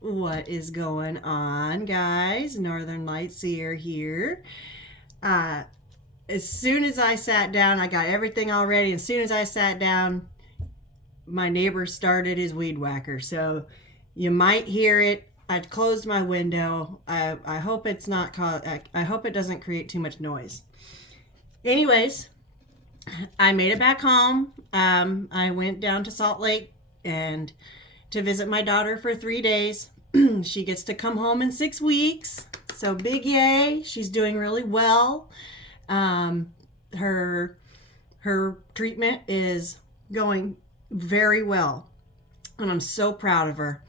What is going on, guys? Northern Light Seer here. Uh, as soon as I sat down, I got everything all ready. As soon as I sat down, my neighbor started his weed whacker. So you might hear it. I closed my window. I hope it's not I hope it doesn't create too much noise. Anyways, I made it back home. I went down to Salt Lake and to visit my daughter for 3 days. She gets to come home in 6 weeks. So big yay. She's doing really well. Um, her her treatment is going very well. And I'm so proud of her.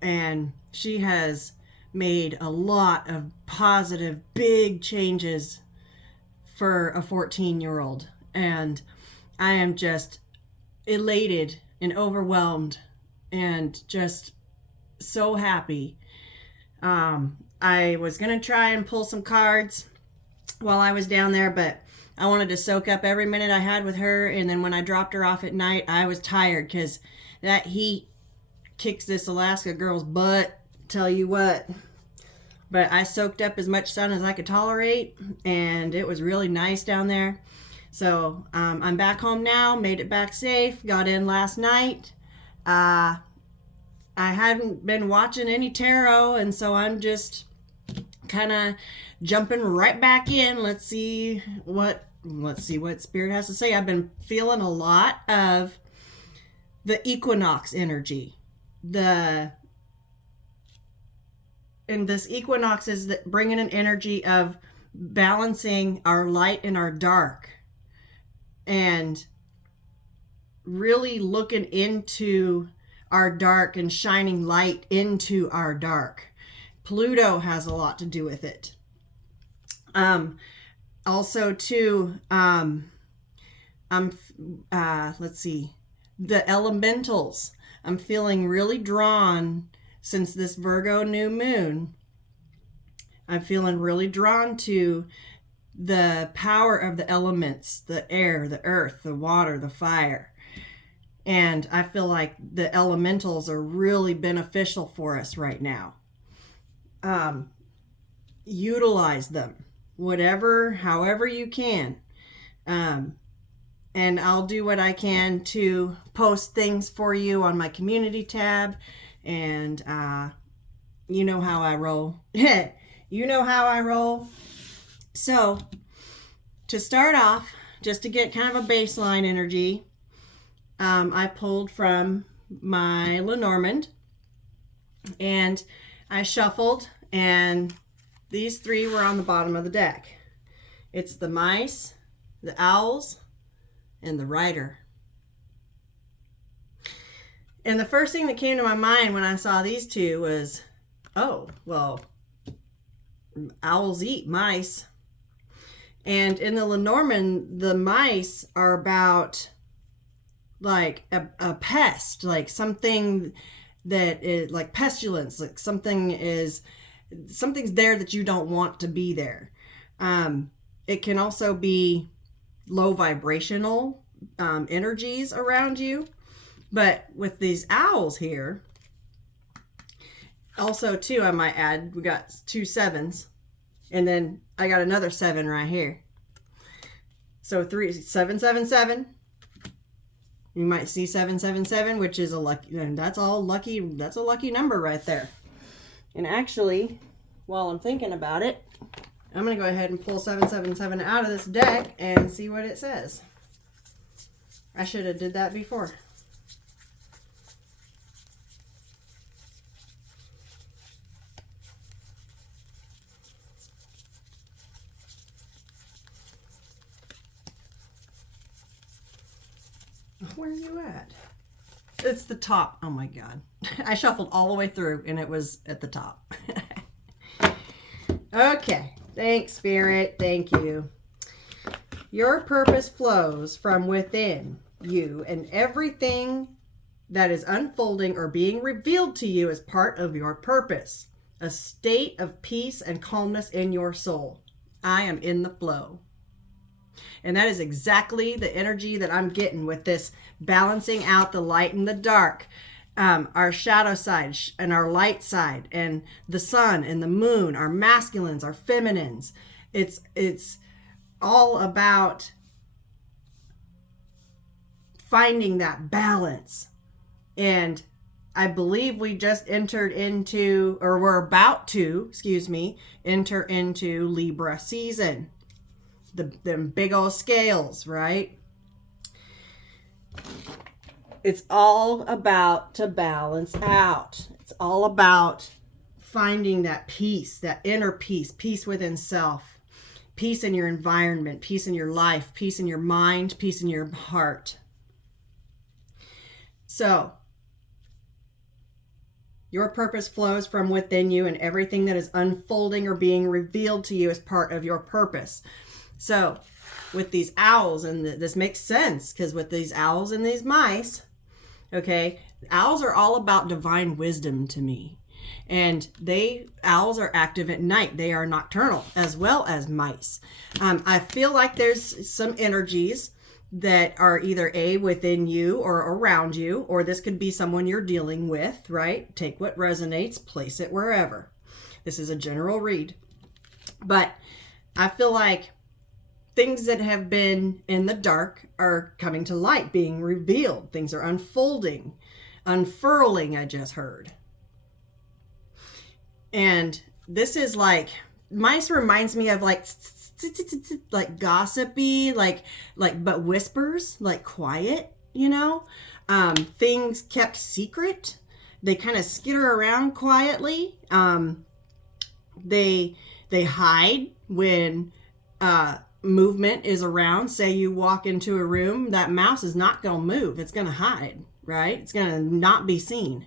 And she has made a lot of positive, big changes for a 14-year-old. And I am just elated and overwhelmed and just so happy. I was going to try and pull some cards while I was down there, but I wanted to soak up every minute I had with her. And then when I dropped her off at night, I was tired because that heat kicks this Alaska girl's butt. Tell you what. But I soaked up as much sun as I could tolerate, and it was really nice down there. So I'm back home now, made it back safe, got in last night. I hadn't been watching any tarot, and so I'm just kind of jumping right back in. Let's see what Spirit has to say. I've been feeling a lot of the equinox energy. And this equinox is bringing an energy of balancing our light and our dark, and really looking into our dark and shining light into our dark. Pluto has a lot to do with it. Also too, let's see, the elementals. I'm feeling really drawn since this Virgo new moon. I'm feeling really drawn to the power of the elements, the air, the earth, the water, the fire. And I feel like the elementals are really beneficial for us right now. Utilize them, however you can. And I'll do what I can to post things for you on my community tab. And you know how I roll. You know how I roll. So, to start off, just to get kind of a baseline energy, I pulled from my Lenormand and I shuffled, and these three were on the bottom of the deck. It's the mice, the owls, and the rider. And the first thing that came to my mind when I saw these two was, oh, well, owls eat mice. And in the Lenormand, the mice are about like a pest, like something that is like pestilence, like something's there that you don't want to be there. It can also be low vibrational energies around you. But with these owls here, also too, I might add, we got 2 7s, and then I got another 7 right here. So 7 7 7. You might see 777, which is a lucky, and that's a lucky number right there. And actually, while I'm thinking about it, I'm going to go ahead and pull 777 out of this deck and see what it says. I should have did that before. Where are you at? It's the top. Oh my God. I shuffled all the way through and it was at the top. Okay. Thanks, Spirit. Thank you. Your purpose flows from within you, and everything that is unfolding or being revealed to you is part of your purpose. A state of peace and calmness in your soul. I am in the flow. And that is exactly the energy that I'm getting with this balancing out the light and the dark. our shadow side and our light side, and the sun and the moon, our masculines, our feminines. It's all about finding that balance. And I believe we just entered into, or we're about to, enter into Libra season. Them big old scales, right? It's all about to balance out. It's all about finding that peace, that inner peace, peace within self, peace in your environment, peace in your life, peace in your mind, peace in your heart. So, your purpose flows from within you, and everything that is unfolding or being revealed to you is part of your purpose. So, with these owls, and this makes sense, because with these owls and these mice, okay, owls are all about divine wisdom to me. And owls are active at night. They are nocturnal as well as mice. I feel like there's some energies that are either within you or around you, or this could be someone you're dealing with, right? Take what resonates, place it wherever. This is a general read. But I feel like things that have been in the dark are coming to light, being revealed. Things are unfolding, unfurling, I just heard. And this is like, mice reminds me of like gossipy, but whispers, like quiet, things kept secret. They kind of skitter around quietly. They hide when movement is around. Say you walk into a room, that mouse is not going to move. It's going to hide, right? It's going to not be seen.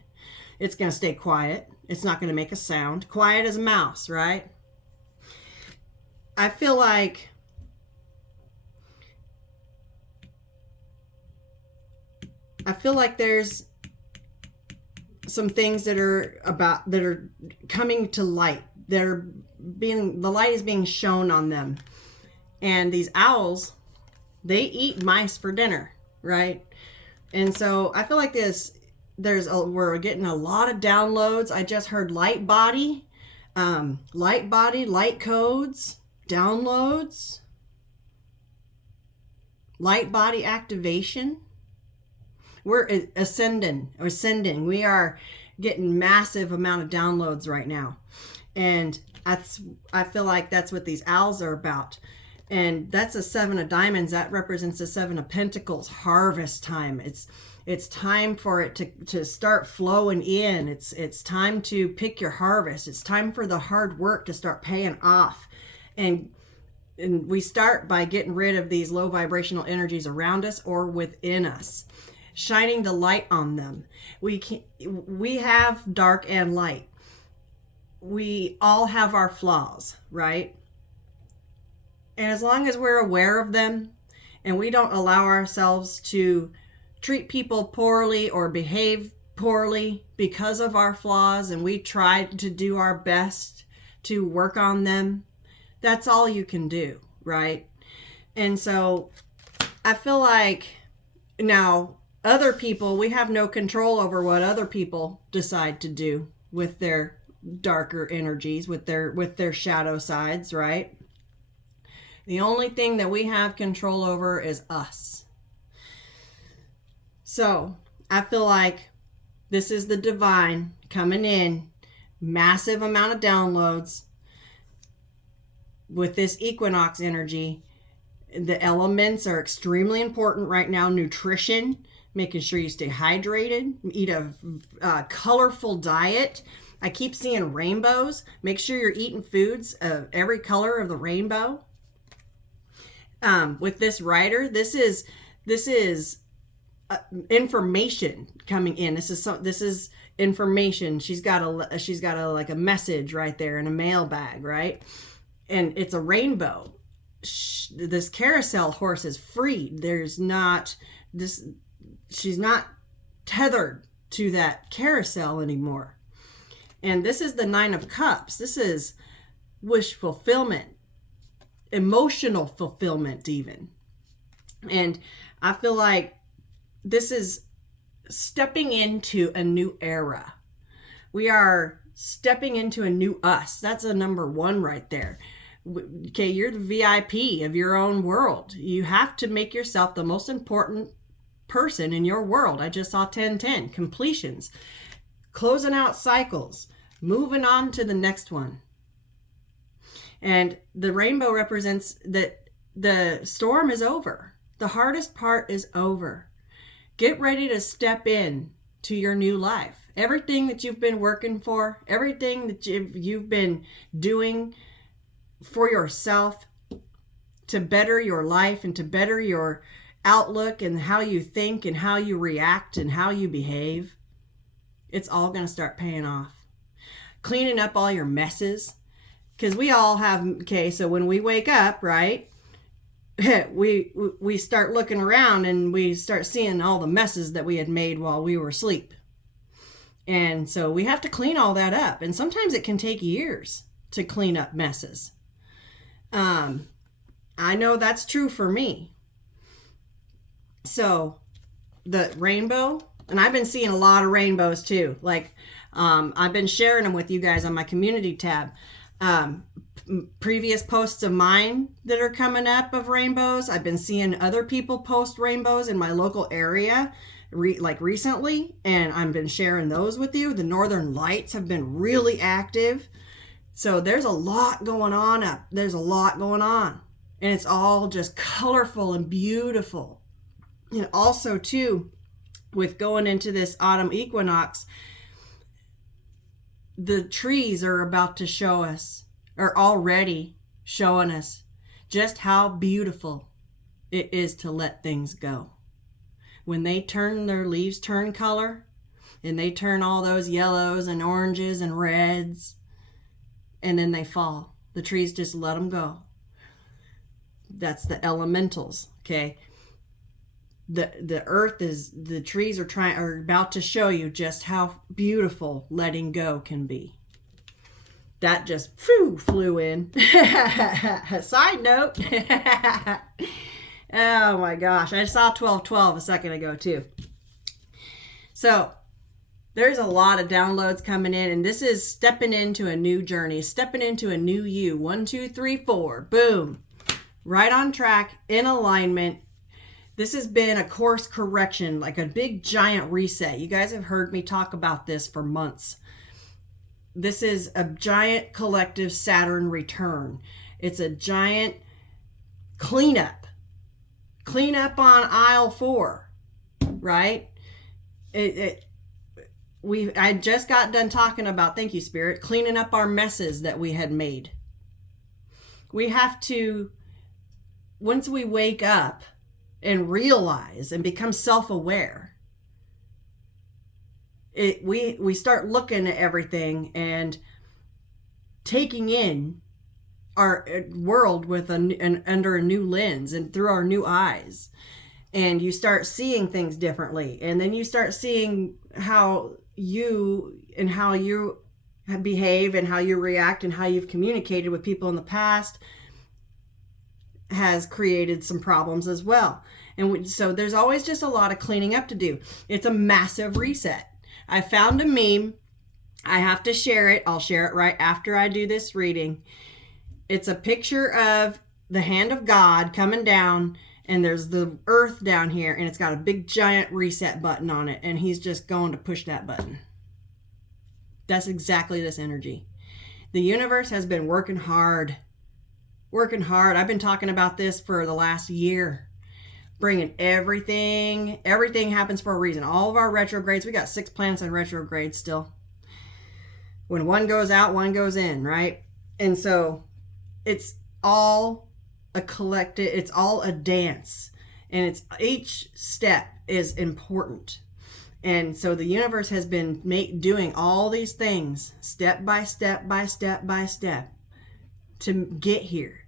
It's going to stay quiet. It's not going to make a sound. Quiet as a mouse, right? I feel like there's some things that are coming to light. The light is being shown on them. And these owls, they eat mice for dinner, right? And so I feel like we're getting a lot of downloads. I just heard light body, light codes, downloads, light body activation. We're ascending. We are getting massive amount of downloads right now. And I feel like that's what these owls are about. And that's a 7 of diamonds. That represents the 7 of pentacles, harvest time. It's time for it to start flowing in. It's time to pick your harvest. It's time for the hard work to start paying off. And we start by getting rid of these low vibrational energies around us or within us, shining the light on them. We have dark and light. We all have our flaws, right? And as long as we're aware of them and we don't allow ourselves to treat people poorly or behave poorly because of our flaws, and we try to do our best to work on them, that's all you can do, right? And so I feel like now other people, we have no control over what other people decide to do with their darker energies, with their shadow sides, right? The only thing that we have control over is us. So I feel like this is the divine coming in, massive amount of downloads with this equinox energy. The elements are extremely important right now. Nutrition, making sure you stay hydrated, eat a colorful diet. I keep seeing rainbows. Make sure you're eating foods of every color of the rainbow. With this writer, this is information coming in. This is information. She's got a message right there in a mailbag, right? And it's a rainbow. This carousel horse is free. She's not tethered to that carousel anymore. And this is the 9 of Cups. This is wish fulfillment, emotional fulfillment even. And I feel like this is stepping into a new era. We are stepping into a new us. That's a number one right there. Okay, you're the VIP of your own world. You have to make yourself the most important person in your world. I just saw 1010 completions, closing out cycles, moving on to the next one. And the rainbow represents that the storm is over. The hardest part is over. Get ready to step in to your new life. Everything that you've been working for, everything that you've been doing for yourself to better your life and to better your outlook and how you think and how you react and how you behave, it's all going to start paying off. Cleaning up all your messes, because we all have, okay, so when we wake up, right, we start looking around and we start seeing all the messes that we had made while we were asleep. And so we have to clean all that up. And sometimes it can take years to clean up messes. I know that's true for me. So the rainbow, and I've been seeing a lot of rainbows too. Like, I've been sharing them with you guys on my community tab. Previous posts of mine that are coming up of rainbows. I've been seeing other people post rainbows in my local area like recently, and I've been sharing those with you. The Northern Lights have been really active. So there's a lot going on up. There's a lot going on. And it's all just colorful and beautiful. And also too, with going into this autumn equinox, the trees are about to show us, are already showing us just how beautiful it is to let things go. When they turn, their leaves turn color, and they turn all those yellows and oranges and reds, and then they fall. The trees just let them go. That's the elementals, okay? The earth is, the trees are about to show you just how beautiful letting go can be. That just flew in. Side note. Oh my gosh, I saw 1212 a second ago too. So there's a lot of downloads coming in, and this is stepping into a new journey, stepping into a new you. 1, 2, 3, 4, boom. Right on track, in alignment. This has been a course correction, like a big giant reset. You guys have heard me talk about this for months. This is a giant collective Saturn return. It's a giant cleanup. Cleanup on aisle 4, right? I just got done talking about, thank you, Spirit, cleaning up our messes that we had made. We have to, once we wake up and realize and become self-aware, we start looking at everything and taking in our world with under a new lens and through our new eyes. And you start seeing things differently. And then you start seeing how you behave and how you react and how you've communicated with people in the past has created some problems as well. And so there's always just a lot of cleaning up to do. It's a massive reset. I found a meme. I have to share it. I'll share it right after I do this reading. It's a picture of the hand of God coming down, and there's the earth down here, and it's got a big giant reset button on it, and he's just going to push that button. That's exactly this energy. The universe has been working hard. I've been talking about this for the last year. Bringing everything happens for a reason. All of our retrogrades, we got 6 planets in retrograde still. When one goes out, one goes in, right? And so it's all a collective, it's all a dance, and it's each step is important. And so the universe has been doing all these things step by step by step by step to get here,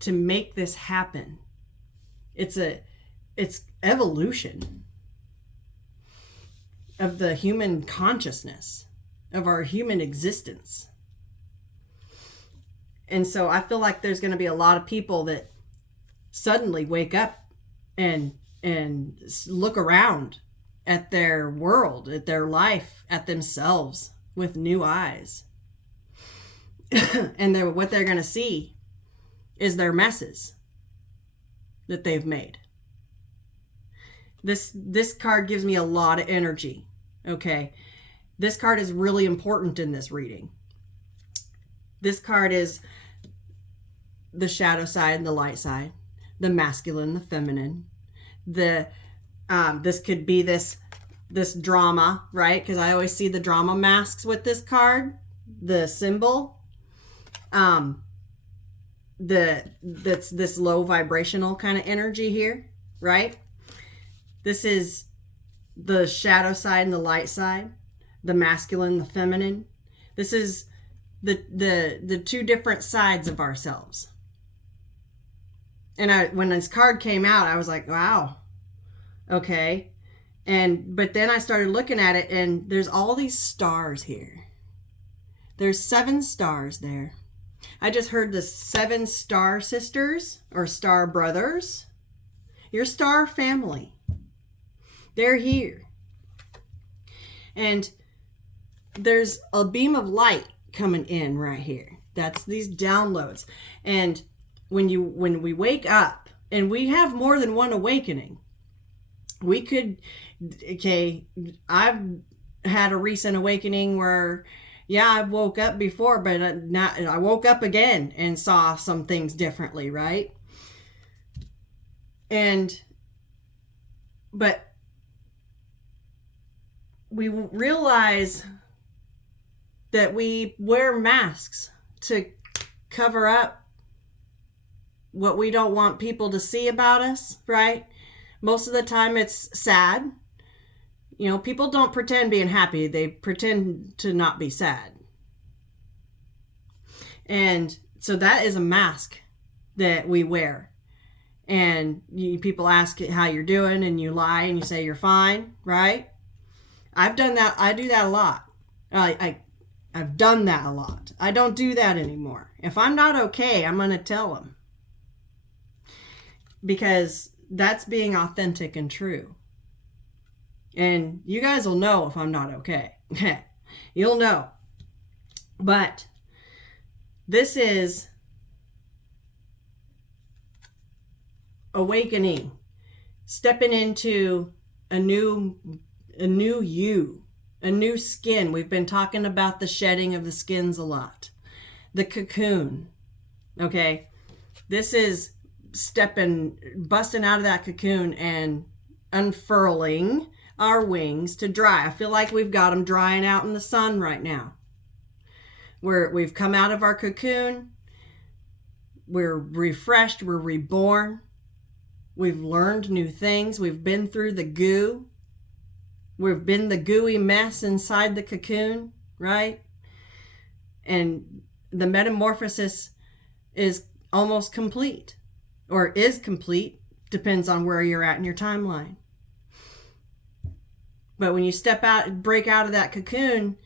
to make this happen. It's evolution of the human consciousness, of our human existence. And so I feel like there's going to be a lot of people that suddenly wake up and look around at their world, at their life, at themselves with new eyes. And what they're going to see is their messes that they've made. This card gives me a lot of energy. Okay. This card is really important in this reading. This card is the shadow side and the light side, the masculine, the feminine. This could be this drama, right? Because I always see the drama masks with this card, the symbol. That's this low vibrational kind of energy here, right? This is the shadow side and the light side, the masculine, the feminine. This is the two different sides of ourselves. And when this card came out, I was like, wow, okay. But then I started looking at it, and there's all these stars here. There's 7 stars there. I just heard the 7 star sisters or star brothers. Your star family. They're here. And there's a beam of light coming in right here. That's these downloads. And when we wake up, and we have more than one awakening, we could, okay, I've had a recent awakening where, yeah, I woke up before, but I woke up again and saw some things differently, right? But we realize that we wear masks to cover up what we don't want people to see about us, right? Most of the time it's sad. You know, people don't pretend being happy. They pretend to not be sad. And so that is a mask that we wear. And people ask how you're doing, and you lie and you say you're fine, right? I've done that. I do that a lot. I've done that a lot. I don't do that anymore. If I'm not okay, I'm going to tell them. Because that's being authentic and true. And you guys will know if I'm not okay. You'll know. But this is awakening, stepping into a new you, a new skin. We've been talking about the shedding of the skins a lot. The cocoon. Okay. This is busting out of that cocoon and unfurling our wings to dry. I feel like we've got them drying out in the sun right now. We've come out of our cocoon. We're refreshed. We're reborn. We've learned new things. We've been through the goo. We've been the gooey mess inside the cocoon, right? And the metamorphosis is almost complete, or is complete, depends on where you're at in your timeline. But when you step out, break out of that cocoon,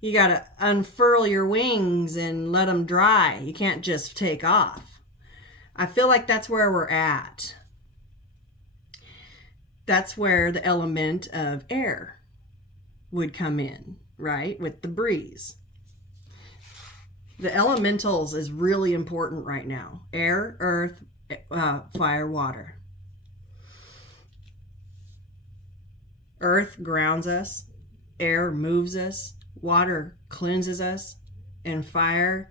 you got to unfurl your wings and let them dry. You can't just take off. I feel like that's where we're at. That's where the element of air would come in, right? With the breeze. The elementals is really important right now. Air, earth, fire, water. Earth grounds us. Air moves us. Water cleanses us. And fire,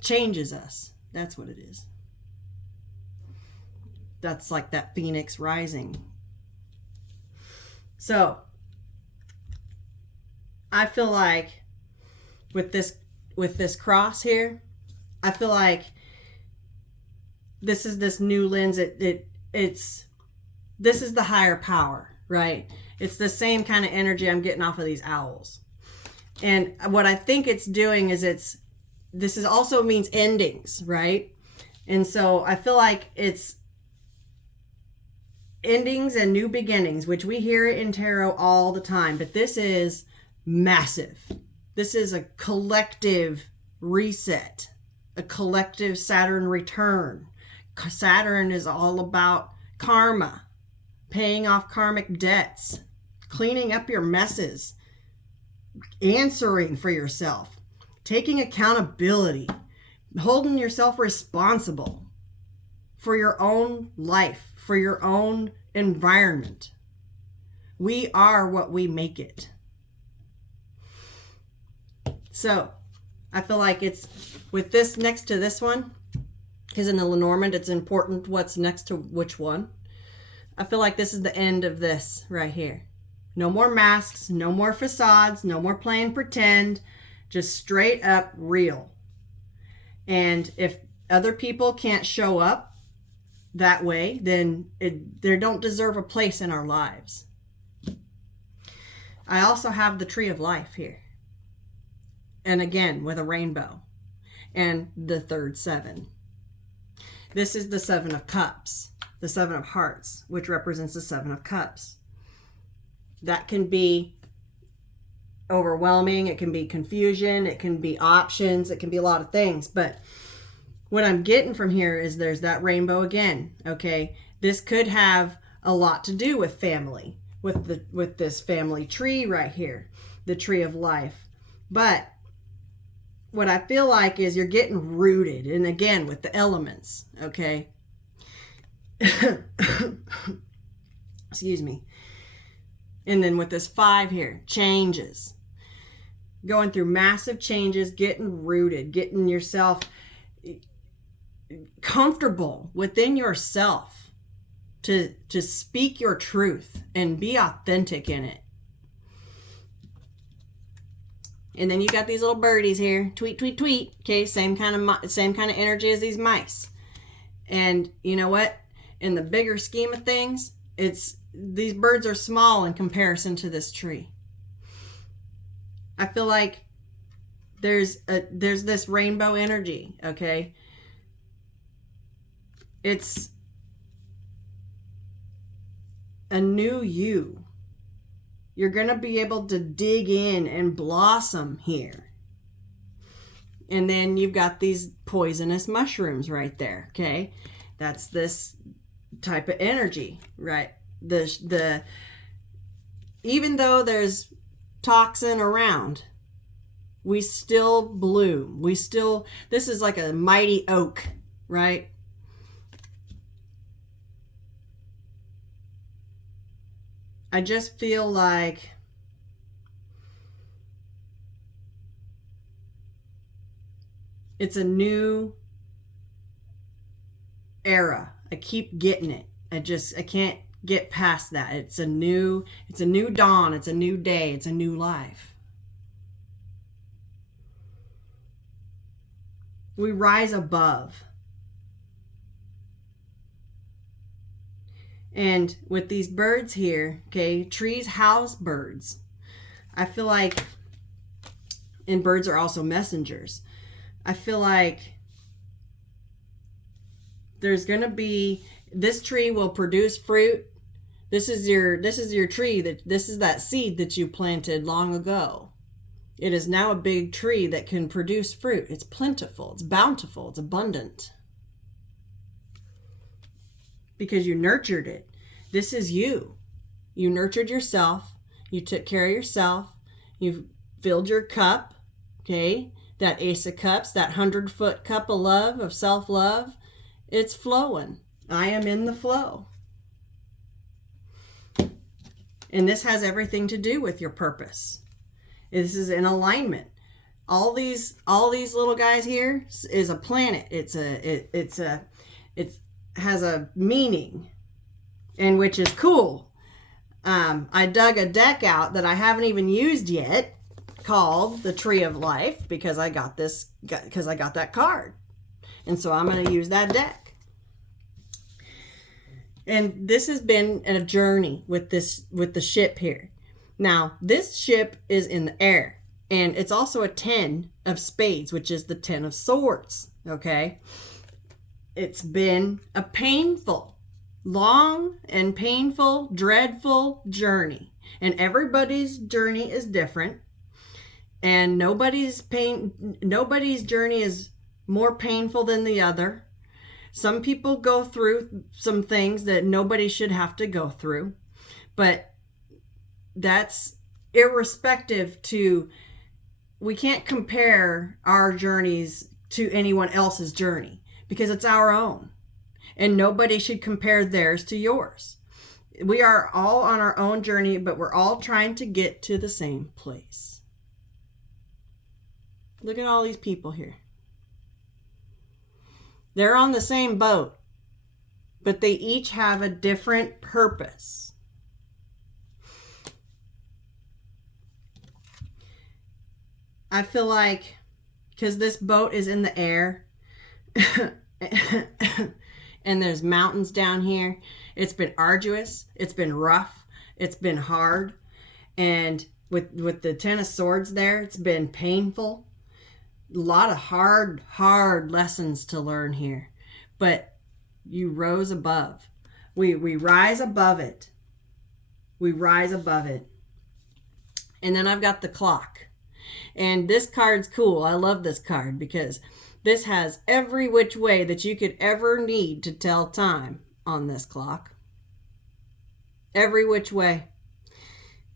changes us. That's what it is. That's like that phoenix rising. So I feel like with this cross here, I feel like this is this new lens. This is the higher power, right? It's the same kind of energy I'm getting off of these owls. And what I think it's doing is this is also means endings, right? And so I feel like it's endings and new beginnings, which we hear it in tarot all the time, but this is massive. This is a collective reset, a collective Saturn return. Saturn is all about karma, paying off karmic debts, cleaning up your messes, answering for yourself, taking accountability, holding yourself responsible for your own life, for your own environment. We are what we make it. So I feel like it's with this next to this one, because in the Lenormand it's important what's next to which one. I feel like this is the end of this right here. No more masks, no more facades, no more playing pretend, just straight up real. And if other people can't show up that way, then they don't deserve a place in our lives. I also have the Tree of Life here. And again, with a rainbow and the third 7. This is the 7 of Cups, the 7 of Hearts, which represents the 7 of Cups. That can be overwhelming. It can be confusion. It can be options. It can be a lot of things. But what I'm getting from here is there's that rainbow again. Okay. This could have a lot to do with family, with this family tree right here, the Tree of Life. But what I feel like is you're getting rooted. And again, with the elements. Okay. Excuse me. And then with this 5 here, changes. Going through massive changes, getting rooted, getting yourself comfortable within yourself to speak your truth and be authentic in it. And then you got these little birdies here, tweet, tweet, tweet. Okay, same kind of energy as these mice. And you know what? In the bigger scheme of things, these birds are small in comparison to this tree. I feel like there's this rainbow energy, okay? It's a new you. You're going to be able to dig in and blossom here. And then you've got these poisonous mushrooms right there, okay? That's this type of energy, right? Even though there's toxin around, we still bloom. This is like a mighty oak, right? I just feel like it's a new era. I keep getting it. I can't get past that. It's a new dawn. It's a new day. It's a new life. We rise above. And with these birds here, okay, trees house birds. I feel like, and birds are also messengers. I feel like there's going to be, this tree will produce fruit. This is your tree, this is that seed that you planted long ago. It is now a big tree that can produce fruit. It's plentiful, it's bountiful, it's abundant. Because you nurtured it. This is you. You nurtured yourself. You took care of yourself. You've filled your cup. Okay? That Ace of Cups, that 100-foot cup of love, of self-love, it's flowing. I am in the flow. And this has everything to do with your purpose. This is in alignment. All these little guys here is a planet. It has a meaning, and which is cool. I dug a deck out that I haven't even used yet, called the Tree of Life, because I got that card, and so I'm going to use that deck. And this has been a journey with the ship here. Now, this ship is in the air, and it's also a 10 of spades, which is the 10 of swords, okay? It's been a painful, long and painful, dreadful journey. And everybody's journey is different. And nobody's journey is more painful than the other. Some people go through some things that nobody should have to go through, but that's irrespective to, we can't compare our journeys to anyone else's journey because it's our own, and nobody should compare theirs to yours. We are all on our own journey, but we're all trying to get to the same place. Look at all these people here. They're on the same boat, but they each have a different purpose. I feel like because this boat is in the air and there's mountains down here, it's been arduous, it's been rough, it's been hard, and with the Ten of Swords there, it's been painful. A lot of hard lessons to learn here, but you rose above. We rise above it. We rise above it. And then I've got the clock. And this card's cool. I love this card because this has every which way that you could ever need to tell time on this clock. Every which way.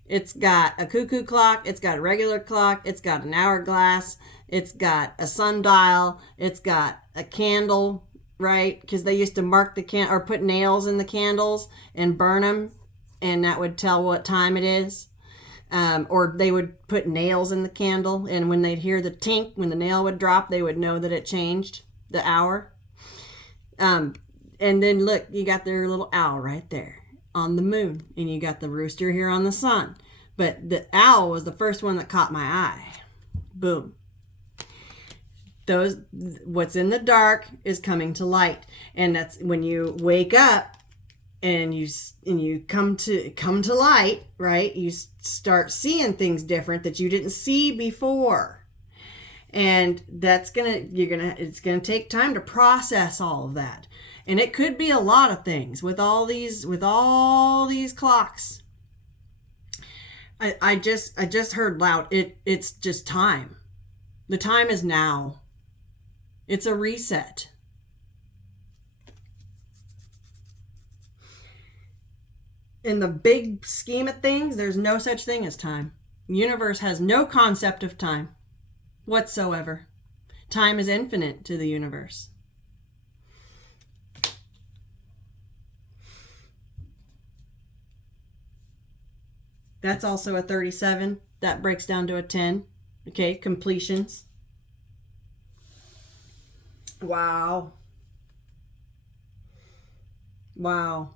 It's got a cuckoo clock. It's got a regular clock. It's got an hourglass. It's got a sundial. It's got a candle, right? Because they used to mark the can or put nails in the candles and burn them, and that would tell what time it is. Or they would put nails in the candle, and when they'd hear the tink, when the nail would drop, they would know that it changed the hour. And then look, you got their little owl right there on the moon, and you got the rooster here on the sun. But the owl was the first one that caught my eye. Boom. What's in the dark is coming to light, and that's when you wake up and you come to light, right? You start seeing things different that you didn't see before, and it's gonna take time to process all of that, and it could be a lot of things with all these clocks. I just heard loud. It's just time. The time is now. It's a reset. In the big scheme of things, there's no such thing as time. The universe has no concept of time whatsoever. Time is infinite to the universe. That's also a 37. That breaks down to a 10. Okay, completions. Wow. Wow.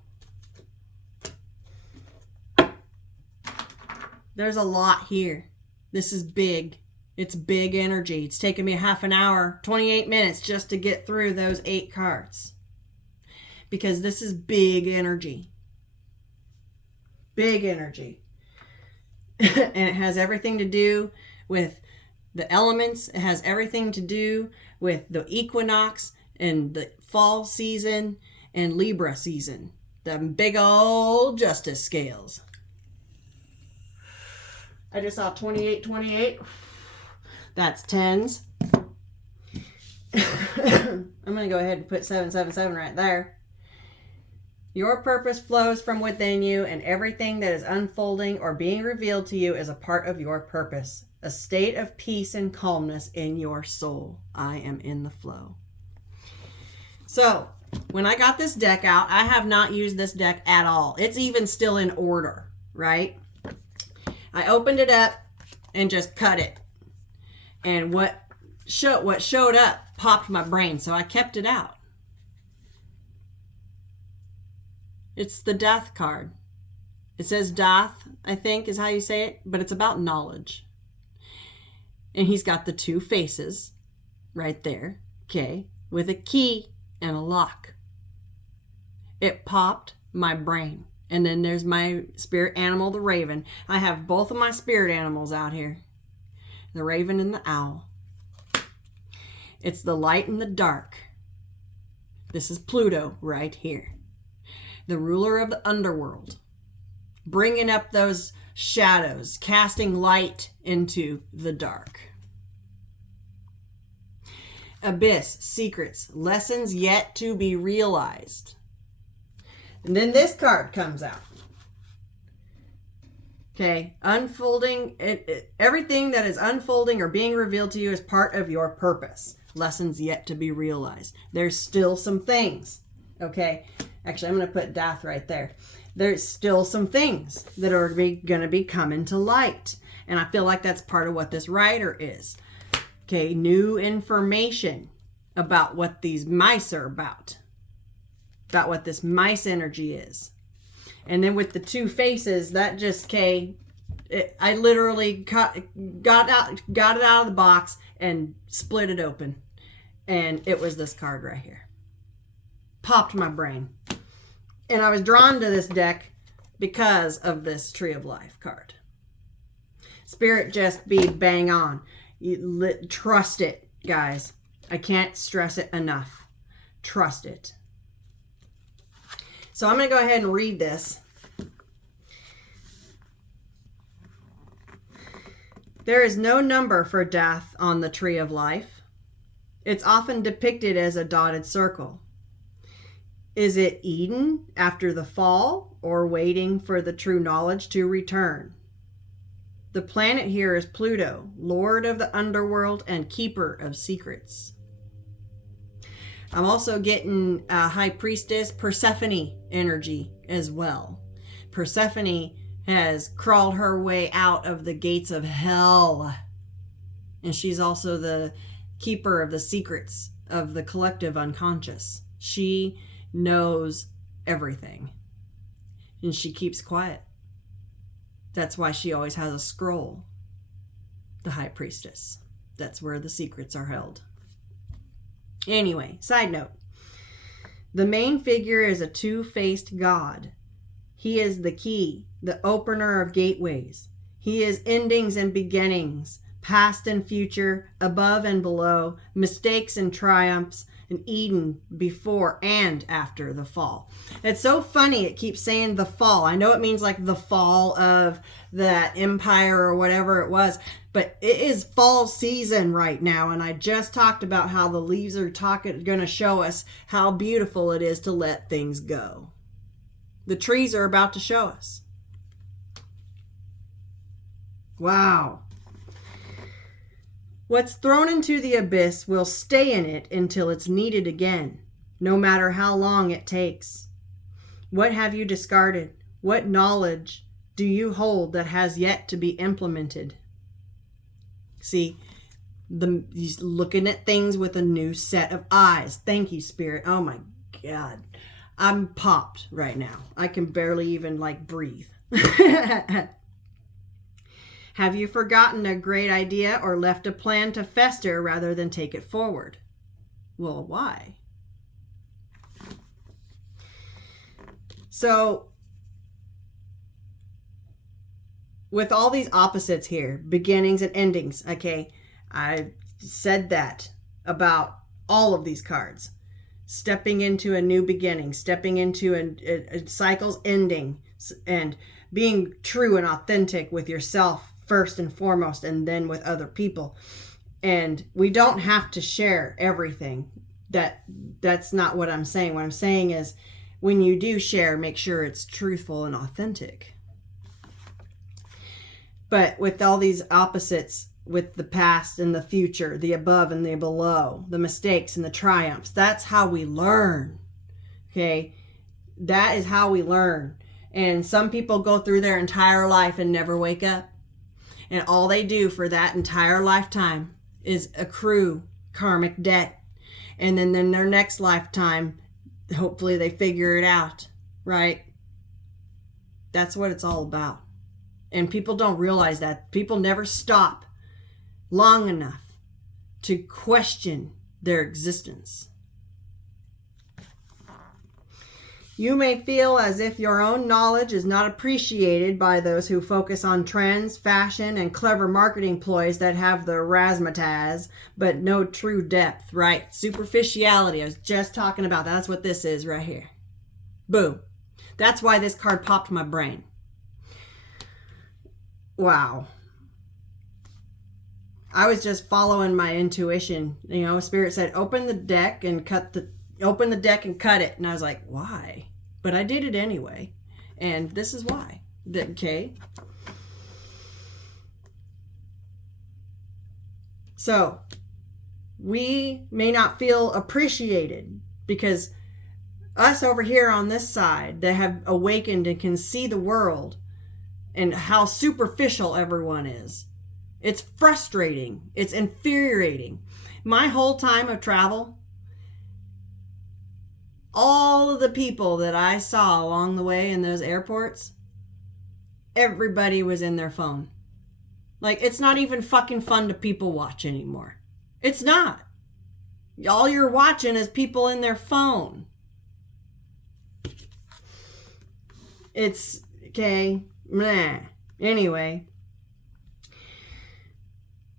There's a lot here. This is big. It's big energy. It's taken me half an hour, 28 minutes just to get through those 8 cards. Because this is big energy. Big energy. And it has everything to do with the elements. It has everything to do with the equinox and the fall season and Libra season. The big old justice scales. I just saw 28. That's 10s. I'm going to go ahead and put 777 right there. Your purpose flows from within you, and everything that is unfolding or being revealed to you is a part of your purpose. A state of peace and calmness in your soul. I am in the flow. So, when I got this deck out, I have not used this deck at all. It's even still in order, right? I opened it up and just cut it. And what showed up popped my brain, so I kept it out. It's the Death card. It says Dath, I think is how you say it, but it's about knowledge. And he's got the 2 faces right there, okay, with a key and a lock. It popped my brain. And then there's my spirit animal, the raven. I have both of my spirit animals out here. The raven and the owl. It's the light and the dark. This is Pluto right here. The ruler of the underworld. Bringing up those shadows, casting light into the dark. Abyss, secrets, lessons yet to be realized. And then this card comes out. Okay, unfolding, everything that is unfolding or being revealed to you is part of your purpose. Lessons yet to be realized. There's still some things. Okay, actually, I'm going to put death right there. There's still some things that are going to be coming to light. And I feel like that's part of what this rider is. Okay, new information about what these mice are about what this mice energy is. And then with the two faces, that just, I literally got it out of the box and split it open. And it was this card right here. Popped my brain. And I was drawn to this deck because of this Tree of Life card. Spirit just be bang on. Trust it, guys. I can't stress it enough. Trust it. So I'm going to go ahead and read this. There is no number for death on the Tree of Life. It's often depicted as a dotted circle. Is it Eden after the fall or waiting for the true knowledge to return? The planet here is Pluto, Lord of the underworld and keeper of secrets. I'm also getting High Priestess Persephone energy as well. Persephone has crawled her way out of the gates of hell. And she's also the keeper of the secrets of the collective unconscious. She knows everything. And she keeps quiet. That's why she always has a scroll. The High Priestess. That's where the secrets are held. Anyway, side note. The main figure is a two-faced god. He is the key, the opener of gateways. He is endings and beginnings, past and future, above and below, mistakes and triumphs, and Eden before and after the fall. It's so funny it keeps saying the fall. I know it means like the fall of that empire or whatever it was, but it is fall season right now, and I just talked about how the leaves are going to show us how beautiful it is to let things go. The trees are about to show us. Wow. What's thrown into the abyss will stay in it until it's needed again, no matter how long it takes. What have you discarded? What knowledge do you hold that has yet to be implemented? See, he's looking at things with a new set of eyes. Thank you, Spirit. Oh my God. I'm popped right now. I can barely even breathe. Have you forgotten a great idea or left a plan to fester rather than take it forward? Well, why? So, with all these opposites here, beginnings and endings, okay, I said that about all of these cards. Stepping into a new beginning, stepping into a cycle's ending, and being true and authentic with yourself first and foremost, and then with other people. And we don't have to share everything. That's not what I'm saying. What I'm saying is when you do share, make sure it's truthful and authentic. But with all these opposites, with the past and the future, the above and the below, the mistakes and the triumphs, that's how we learn. Okay? That is how we learn. And some people go through their entire life and never wake up. And all they do for that entire lifetime is accrue karmic debt. And then in their next lifetime, hopefully they figure it out, right? That's what it's all about. And people don't realize that. People never stop long enough to question their existence. You may feel as if your own knowledge is not appreciated by those who focus on trends, fashion, and clever marketing ploys that have the razzmatazz, but no true depth, right? Superficiality. I was just talking about that. That's what this is right here. Boom. That's why this card popped my brain. Wow. I was just following my intuition. You know, Spirit said, open the deck and cut it. And I was like, why? But I did it anyway. And this is why. Okay. So we may not feel appreciated because us over here on this side that have awakened and can see the world and how superficial everyone is. It's frustrating. It's infuriating. My whole time of travel, all of the people that I saw along the way in those airports, everybody was in their phone. Like, it's not even fucking fun to people watch anymore. It's not. All you're watching is people in their phone. It's, okay, meh. Anyway.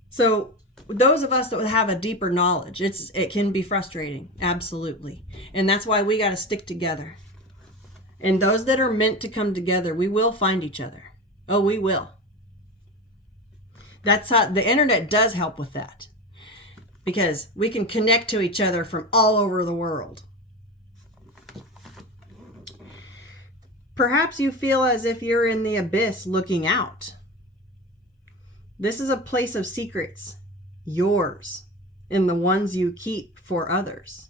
So, those of us that have a deeper knowledge, it can be frustrating. Absolutely. And that's why we got to stick together. And those that are meant to come together, we will find each other. Oh, we will. That's how the internet does help with that. Because we can connect to each other from all over the world. Perhaps you feel as if you're in the abyss looking out. This is a place of secrets, yours, and the ones you keep for others.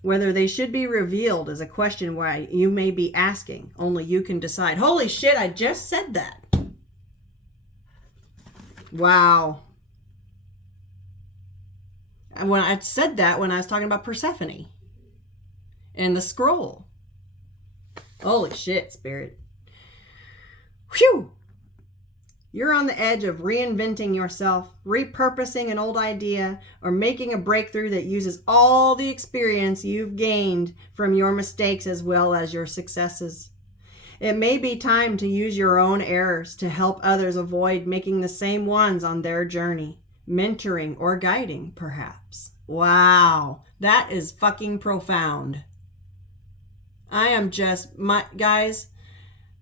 Whether they should be revealed is a question why you may be asking. Only you can decide. Holy shit, I just said that. Wow. And when I said that, when I was talking about Persephone and the scroll. Holy shit, Spirit. Whew. You're on the edge of reinventing yourself, repurposing an old idea, or making a breakthrough that uses all the experience you've gained from your mistakes as well as your successes. It may be time to use your own errors to help others avoid making the same ones on their journey, mentoring or guiding, perhaps. Wow, that is fucking profound. I am just, guys,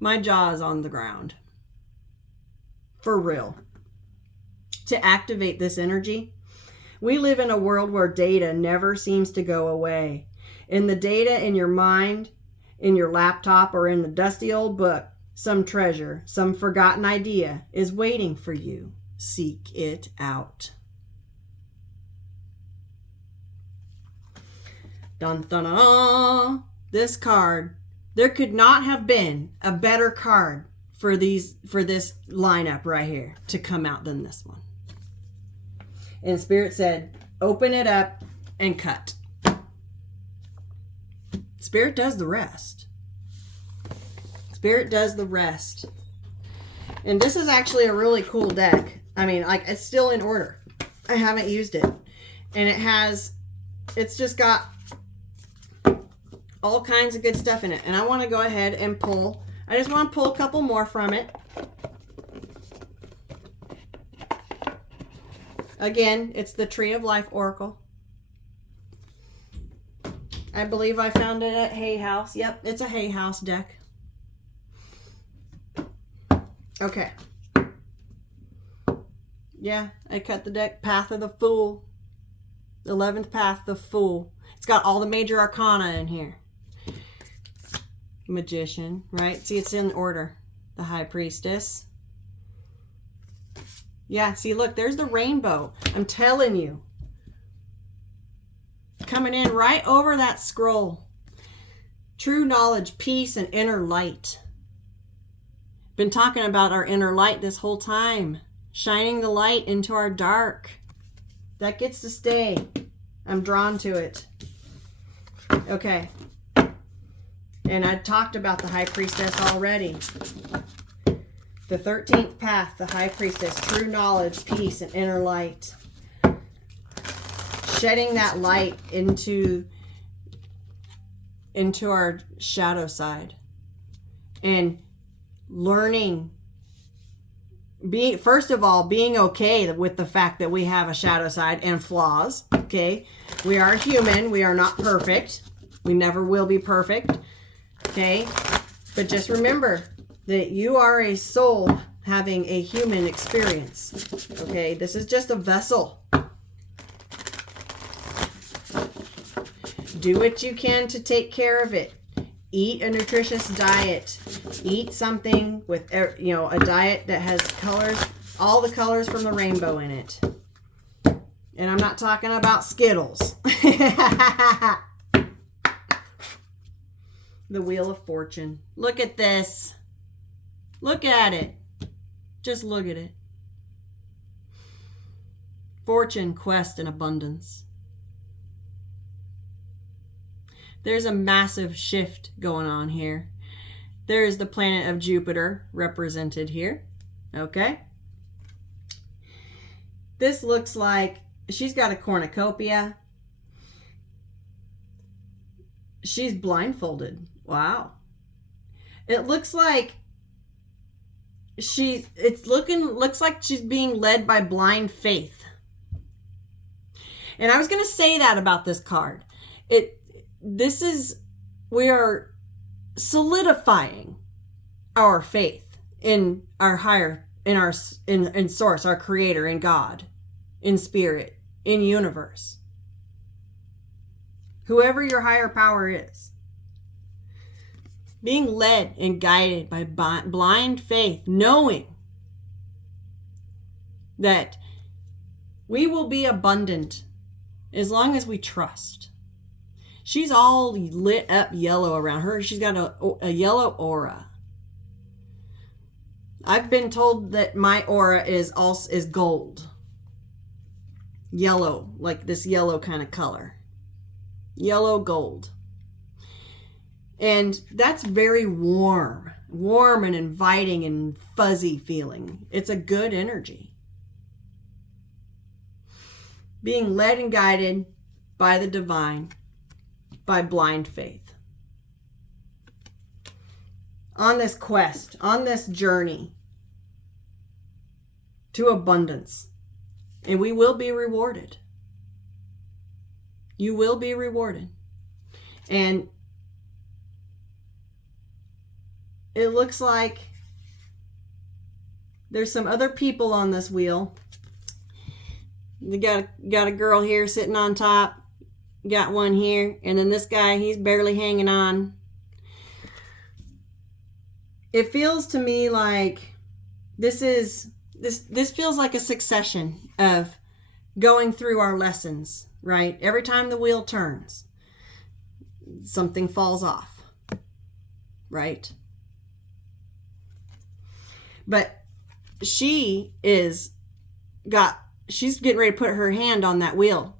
my jaw is on the ground. For real. To activate this energy, we live in a world where data never seems to go away. In the data in your mind, in your laptop, or in the dusty old book, some treasure, some forgotten idea is waiting for you. Seek it out. Dun dun dun. This card, there could not have been a better card for this lineup right here to come out than this one. And Spirit said, open it up and cut. Spirit does the rest. Spirit does the rest. And this is actually a really cool deck. I mean, like, it's still in order. I haven't used it. And it's just got all kinds of good stuff in it. And I want to go ahead and pull. I just want to pull a couple more from it. Again, it's the Tree of Life Oracle. I believe I found it at Hay House. Yep, it's a Hay House deck. Okay. Yeah, I cut the deck. Path of the Fool. 11th Path, the Fool. It's got all the major arcana in here. Magician, right? See, it's in order. The High Priestess. Yeah, see, look, there's the rainbow. I'm telling you. Coming in right over that scroll. True knowledge, peace, and inner light. Been talking about our inner light this whole time. Shining the light into our dark. That gets to stay. I'm drawn to it. Okay. And I talked about the High Priestess already. The 13th Path, the High Priestess, true knowledge, peace, and inner light. Shedding that light into our shadow side. And learning, first of all, being okay with the fact that we have a shadow side and flaws. Okay? We are human. We are not perfect. We never will be perfect. Okay? But just remember that you are a soul having a human experience. Okay, this is just a vessel. Do what you can to take care of it. Eat a nutritious diet. Eat something with, you know, a diet that has colors, all the colors from the rainbow in it. And I'm not talking about Skittles. The Wheel of Fortune. Look at this. Look at it. Just look at it. Fortune, quest, and abundance. There's a massive shift going on here. There is the planet of Jupiter represented here. Okay. This looks like she's got a cornucopia. She's blindfolded. Wow. It looks like looks like she's being led by blind faith. And I was going to say that about this card. We are solidifying our faith in our higher, in source, our creator, in God, in spirit, in universe. Whoever your higher power is. Being led and guided by blind faith, knowing that we will be abundant as long as we trust. She's all lit up yellow around her. She's got a yellow aura. I've been told that my aura is gold. Yellow, like this yellow kind of color. Yellow gold. And that's very warm and inviting and fuzzy feeling. It's a good energy. Being led and guided by the divine, by blind faith. On this quest, on this journey to abundance. And we will be rewarded. You will be rewarded. And it looks like there's some other people on this wheel. You got a girl here sitting on top. Got one here. And then this guy, he's barely hanging on. It feels to me like this feels like a succession of going through our lessons, right? Every time the wheel turns, something falls off, right? But she's getting ready to put her hand on that wheel.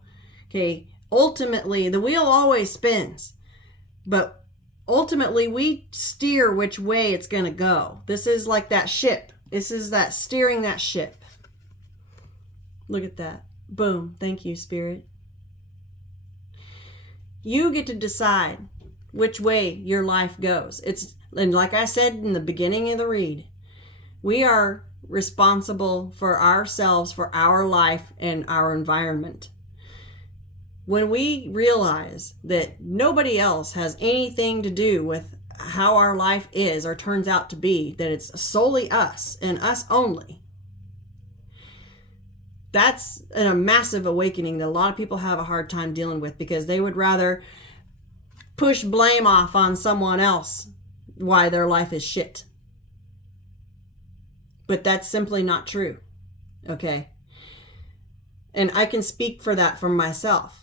Okay. Ultimately, the wheel always spins, but ultimately we steer which way it's going to go. This is like that ship. This is that steering that ship. Look at that. Boom. Thank you, Spirit. You get to decide which way your life goes. And like I said in the beginning of the read, we are responsible for ourselves, for our life, and our environment. When we realize that nobody else has anything to do with how our life is or turns out to be, that it's solely us and us only, that's a massive awakening that a lot of people have a hard time dealing with, because they would rather push blame off on someone else why their life is shit. But that's simply not true. Okay? And I can speak for that from myself.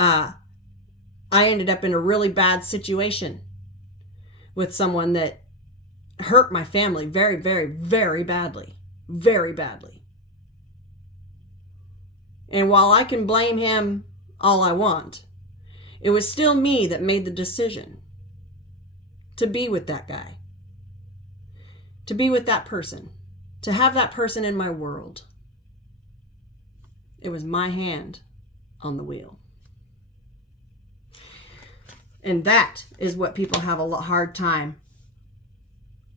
I ended up in a really bad situation with someone that hurt my family very, very, very badly. Very badly. And while I can blame him all I want, it was still me that made the decision to be with that guy. To be with that person. To have that person in my world. It was my hand on the wheel. And that is what people have a hard time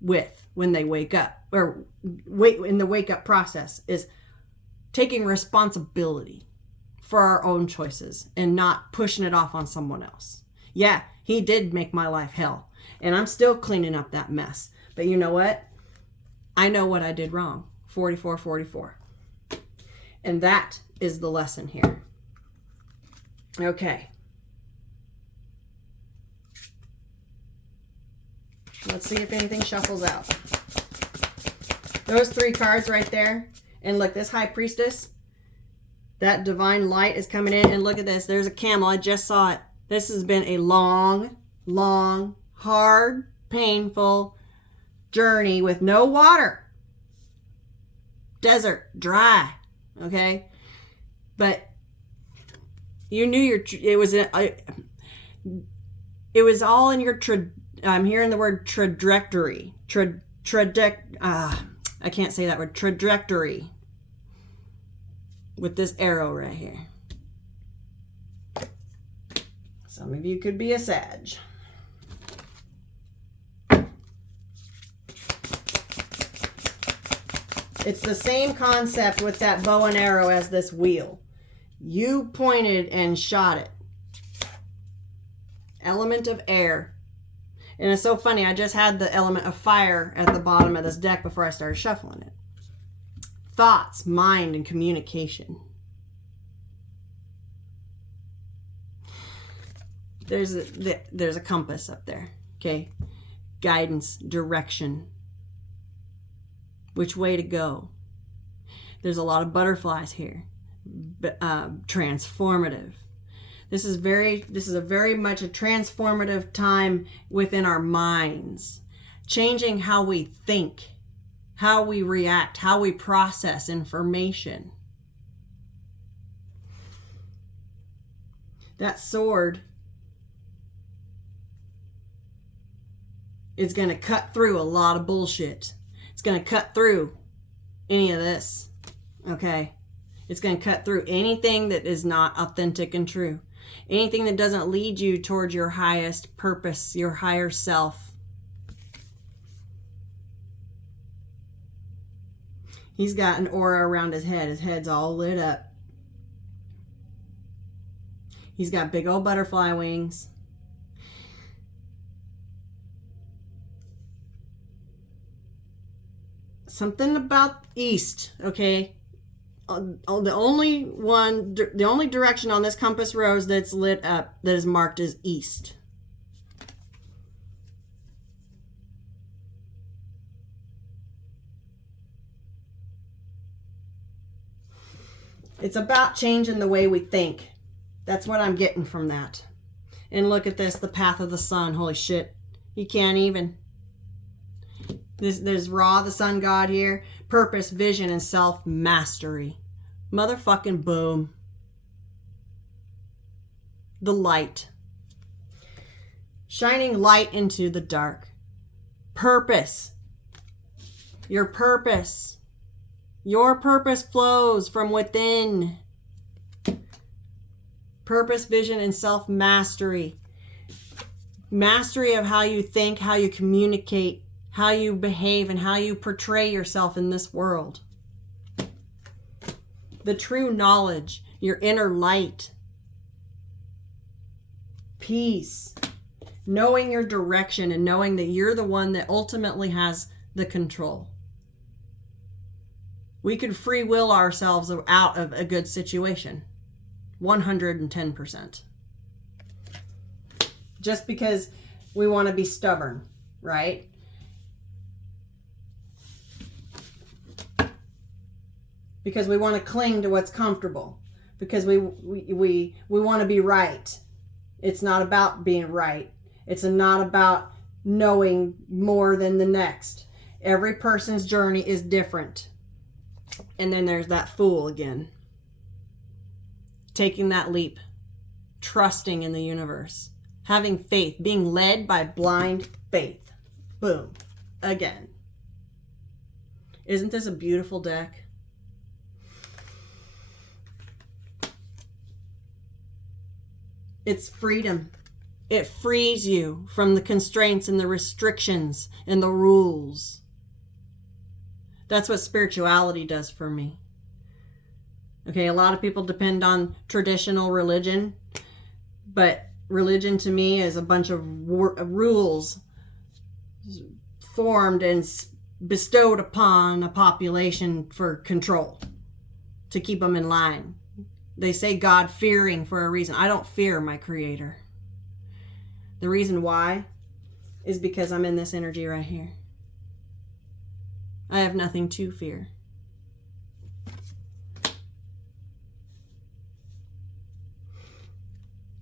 with when they wake up, or wait in the wake up process, is taking responsibility for our own choices and not pushing it off on someone else. Yeah, he did make my life hell, and I'm still cleaning up that mess. But you know what? I know what I did wrong. 44, 44. And that is the lesson here. Okay. Let's see if anything shuffles out. Those 3 cards right there. And look, this High Priestess, that divine light is coming in. And look at this. There's a camel. I just saw it. This has been a long, long, hard, painful journey with no water. Desert, dry. Okay? But you knew it was all in your I'm hearing the word trajectory. I can't say that word. Trajectory. With this arrow right here. Some of you could be a Sag. It's the same concept with that bow and arrow as this wheel. You pointed and shot it. Element of air. And it's so funny, I just had the element of fire at the bottom of this deck before I started shuffling it. Thoughts, mind, and communication. There's a compass up there, okay? Guidance, direction. Which way to go. There's a lot of butterflies here. Transformative. This is a very much a transformative time within our minds. Changing how we think, how we react, how we process information. That sword is going to cut through a lot of bullshit. It's going to cut through any of this, okay? It's going to cut through anything that is not authentic and true. Anything that doesn't lead you towards your highest purpose, your higher self. He's got an aura around his head. His head's all lit up. He's got big old butterfly wings. Something about east, okay? The only direction on this compass rose that's lit up, that is marked as east. It's about changing the way we think. That's what I'm getting from that. And look at this, the path of the sun. Holy shit. You can't even. There's Ra, the sun god here. Purpose, vision, and self-mastery. Motherfucking boom. The light. Shining light into the dark. Purpose. Your purpose. Your purpose flows from within. Purpose, vision, and self-mastery. Mastery of how you think, how you communicate, how you behave, and how you portray yourself in this world. The true knowledge, your inner light. Peace. Knowing your direction and knowing that you're the one that ultimately has the control. We could free will ourselves out of a good situation. 110%. Just because we want to be stubborn, right? Because we want to cling to what's comfortable. Because we want to be right. It's not about being right. It's not about knowing more than the next. Every person's journey is different. And then there's that fool again. Taking that leap. Trusting in the universe. Having faith. Being led by blind faith. Boom. Again. Isn't this a beautiful deck? It's freedom. It frees you from the constraints and the restrictions and the rules. That's what spirituality does for me. Okay, a lot of people depend on traditional religion, but religion to me is a bunch of rules formed and bestowed upon a population for control, to keep them in line. They say God-fearing for a reason. I don't fear my Creator. The reason why is because I'm in this energy right here. I have nothing to fear.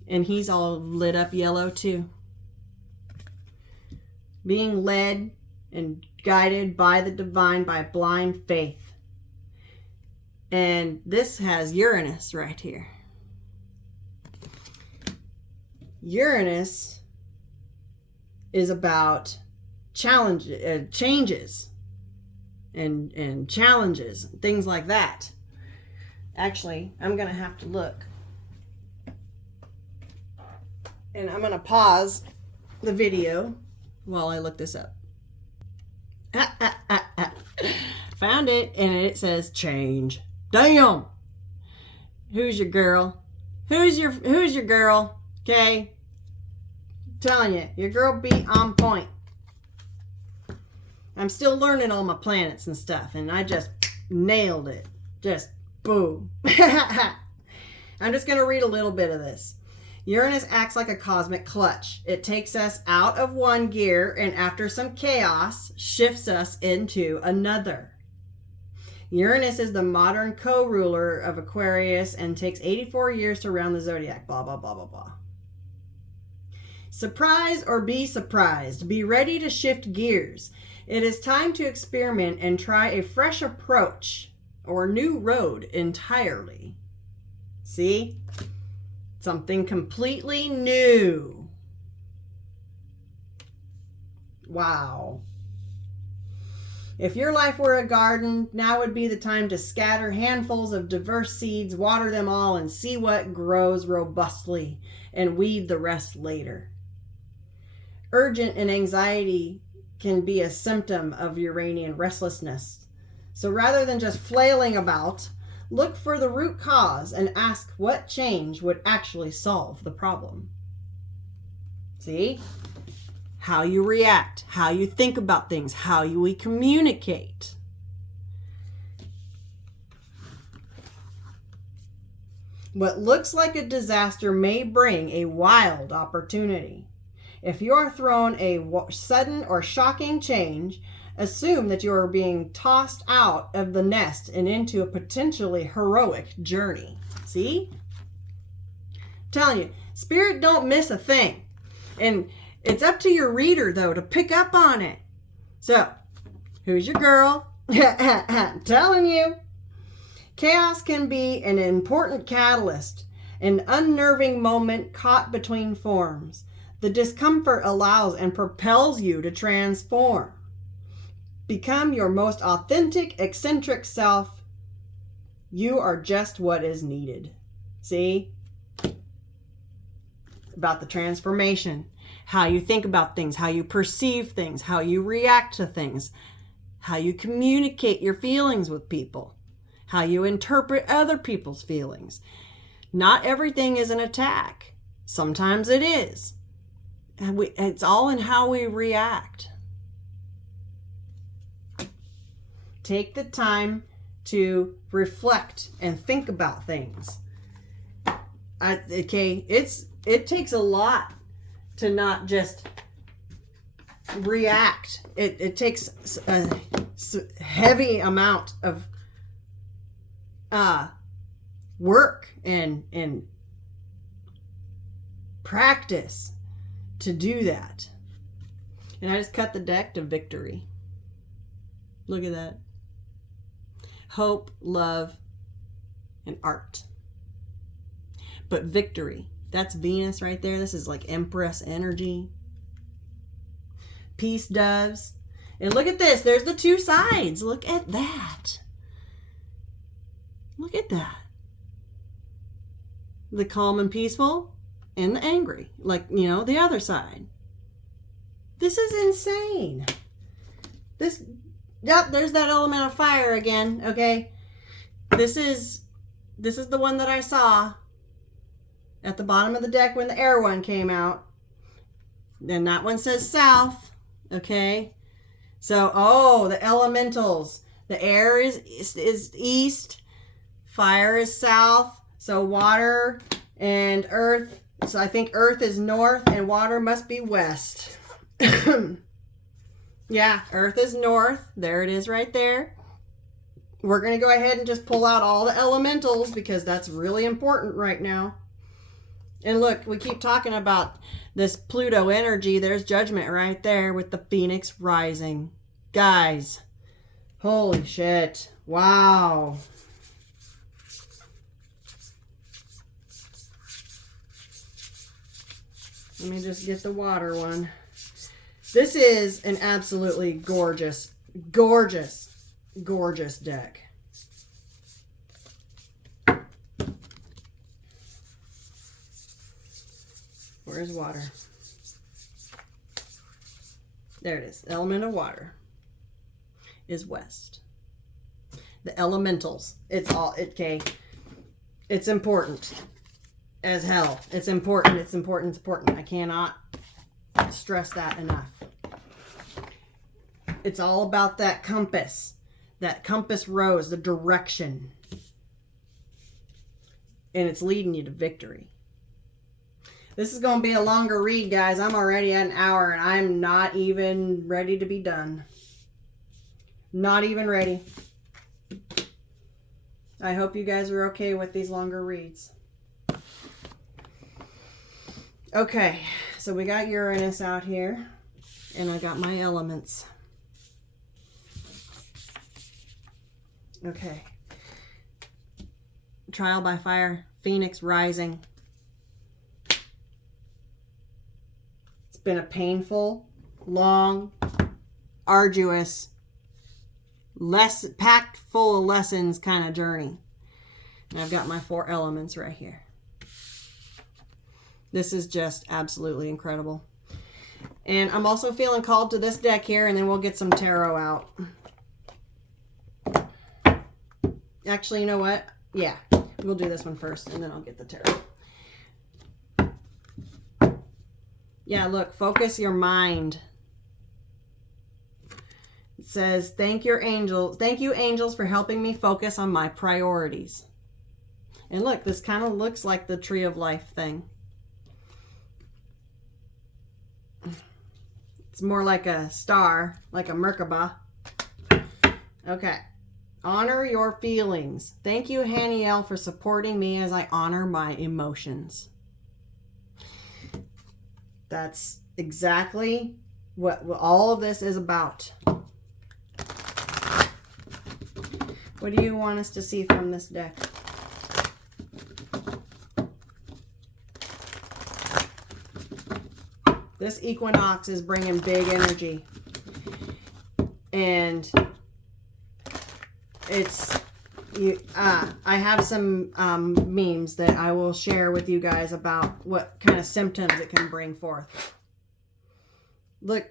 And he's all lit up yellow too. Being led and guided by the divine by blind faith. And this has Uranus right here. Uranus is about changes and challenges, things like that. Actually, I'm going to have to look. And I'm going to pause the video while I look this up. Found it, and it says change. Damn. Who's your girl? Who's your girl? Okay. Telling you, your girl be on point. I'm still learning all my planets and stuff, and I just nailed it. Just boom. I'm just going to read a little bit of this. Uranus acts like a cosmic clutch. It takes us out of one gear and after some chaos, shifts us into another. Uranus is the modern co-ruler of Aquarius and takes 84 years to round the zodiac. Blah, blah, blah, blah, blah. Surprise or be surprised. Be ready to shift gears. It is time to experiment and try a fresh approach or new road entirely. See? Something completely new. Wow. If your life were a garden, now would be the time to scatter handfuls of diverse seeds, water them all, and see what grows robustly, and weed the rest later. Urgent and anxiety can be a symptom of Uranian restlessness. So rather than just flailing about, look for the root cause and ask what change would actually solve the problem. See? How you react, how you think about things, how we communicate. What looks like a disaster may bring a wild opportunity. If you are thrown a sudden or shocking change, assume that you are being tossed out of the nest and into a potentially heroic journey. See? I'm telling you, Spirit don't miss a thing. And it's up to your reader, though, to pick up on it. So, who's your girl? I'm telling you. Chaos can be an important catalyst, an unnerving moment caught between forms. The discomfort allows and propels you to transform. Become your most authentic, eccentric self. You are just what is needed. See? About the transformation. How you think about things, how you perceive things, how you react to things, how you communicate your feelings with people, how you interpret other people's feelings. Not everything is an attack. Sometimes it is. It's all in how we react. Take the time to reflect and think about things. It takes a lot to not just react. It takes a heavy amount of work and practice to do that. And I just cut the deck to victory. Look at that. Hope, love, and art. But victory, that's Venus right there. This is like Empress energy. Peace doves. And look at this. There's the two sides. Look at that. Look at that. The calm and peaceful and the angry. Like, the other side. This is insane. Yep, there's that element of fire again, okay? This is the one that I saw at the bottom of the deck when the air one came out. Then that one says south, okay? So, oh, the elementals. The air is east, fire is south, so water and earth. So I think earth is north and water must be west. Yeah, earth is north. There it is right there. We're going to go ahead and just pull out all the elementals because that's really important right now. And look, we keep talking about this Pluto energy. There's judgment right there with the Phoenix rising. Guys, holy shit. Wow. Let me just get the water one. This is an absolutely gorgeous, gorgeous, gorgeous deck. Where's water? There it is. Element of water is west. The elementals. It's all okay. It's important as hell. It's important. It's important. It's important. I cannot stress that enough. It's all about that compass rose, the direction. And it's leading you to victory. This is going to be a longer read, guys. I'm already at an hour and I'm not even ready to be done. Not even ready. I hope you guys are okay with these longer reads. Okay, so we got Uranus out here and I got my elements. Okay. Trial by fire, Phoenix rising. It's been a painful, long, arduous, packed full of lessons kind of journey. And I've got my 4 elements right here. This is just absolutely incredible. And I'm also feeling called to this deck here, and then we'll get some tarot out. Actually, you know what? Yeah, we'll do this one first, and then I'll get the tarot. Yeah, look, focus your mind. It says, thank you, angels, for helping me focus on my priorities. And look, this kind of looks like the Tree of Life thing. It's more like a star, like a Merkaba. Okay. Honor your feelings. Thank you, Haniel, for supporting me as I honor my emotions. That's exactly what all of this is about. What do you want us to see from this deck? This equinox is bringing big energy. And I have some memes that I will share with you guys about what kind of symptoms it can bring forth. Look,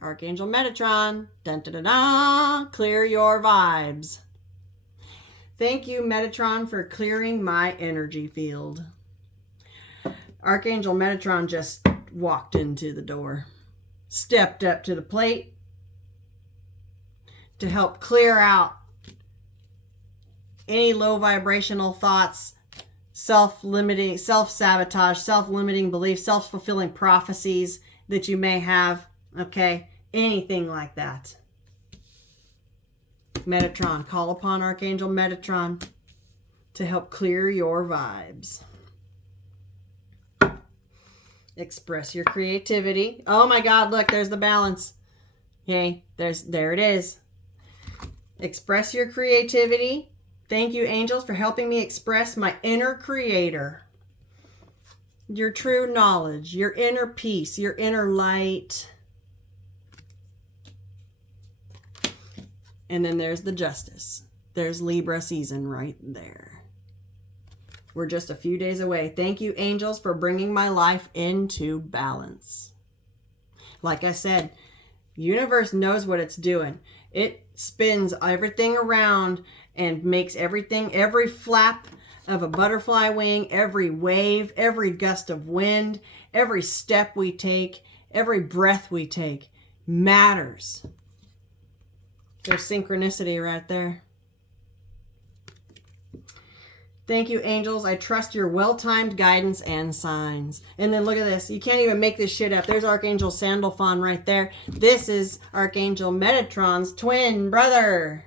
Archangel Metatron, dun, dun, dun, dun, clear your vibes. Thank you, Metatron, for clearing my energy field. Archangel Metatron just walked into the door, stepped up to the plate to help clear out any low vibrational thoughts, self-limiting, self-sabotage, self-limiting beliefs, self-fulfilling prophecies that you may have, okay? Anything like that. Metatron, call upon Archangel Metatron to help clear your vibes. Express your creativity. Oh my God, look, there's the balance. Okay, there it is. Express your creativity. Thank you, angels, for helping me express my inner creator. Your true knowledge, your inner peace, your inner light. And then there's the justice. There's Libra season right there. We're just a few days away. Thank you, angels, for bringing my life into balance. Like I said, universe knows what it's doing. It spins everything around and makes everything, every flap of a butterfly wing, every wave, every gust of wind, every step we take, every breath we take matters. There's synchronicity right there. Thank you, angels. I trust your well-timed guidance and signs. And then look at this. You can't even make this shit up. There's Archangel Sandalphon right there. This is Archangel Metatron's twin brother.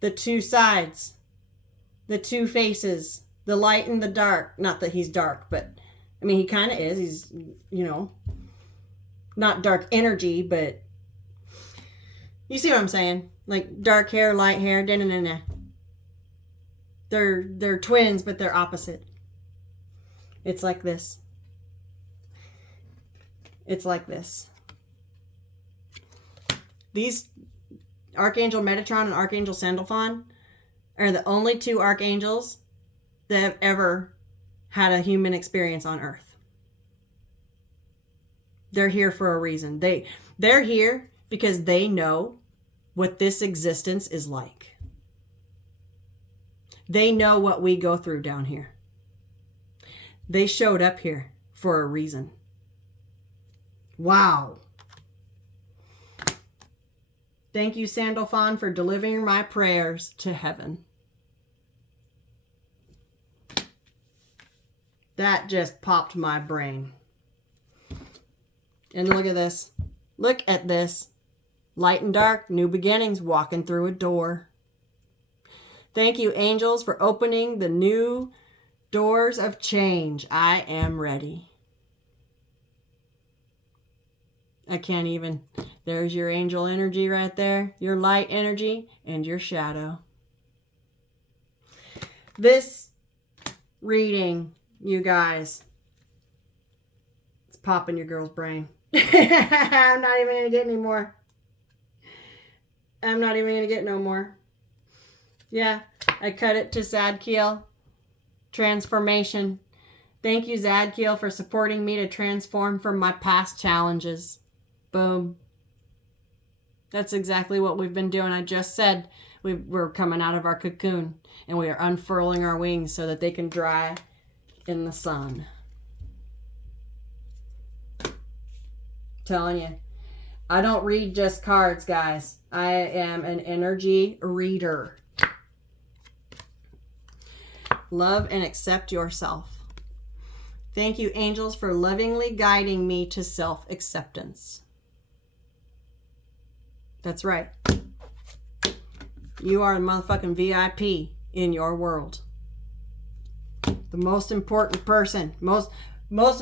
The two sides. The two faces. The light and the dark. Not that he's dark, but I mean, he kind of is. He's, you know, not dark energy, but you see what I'm saying? Like dark hair, light hair, da-na-na-na. They're twins, but they're opposite. It's like this. It's like this. These Archangel Metatron and Archangel Sandalphon are the only two archangels that have ever had a human experience on Earth. They're here for a reason. They're here because they know what this existence is like. They know what we go through down here. They showed up here for a reason. Wow. Thank you, Sandalphon, for delivering my prayers to heaven. That just popped my brain. And look at this. Look at this. Light and dark, new beginnings, walking through a door. Thank you, angels, for opening the new doors of change. I am ready. I can't even. There's your angel energy right there, your light energy, and your shadow. This reading, you guys, it's popping your girl's brain. I'm not even going to get any more. I'm not even going to get no more. Yeah, I cut it to Zadkiel. Transformation. Thank you, Zadkiel, for supporting me to transform from my past challenges. Boom. That's exactly what we've been doing. I just said we're coming out of our cocoon and we are unfurling our wings so that they can dry in the sun. Telling you. I don't read just cards, guys. I am an energy reader. Love and accept yourself. Thank you, angels, for lovingly guiding me to self-acceptance. That's right. You are a motherfucking VIP in your world. The most important person. Most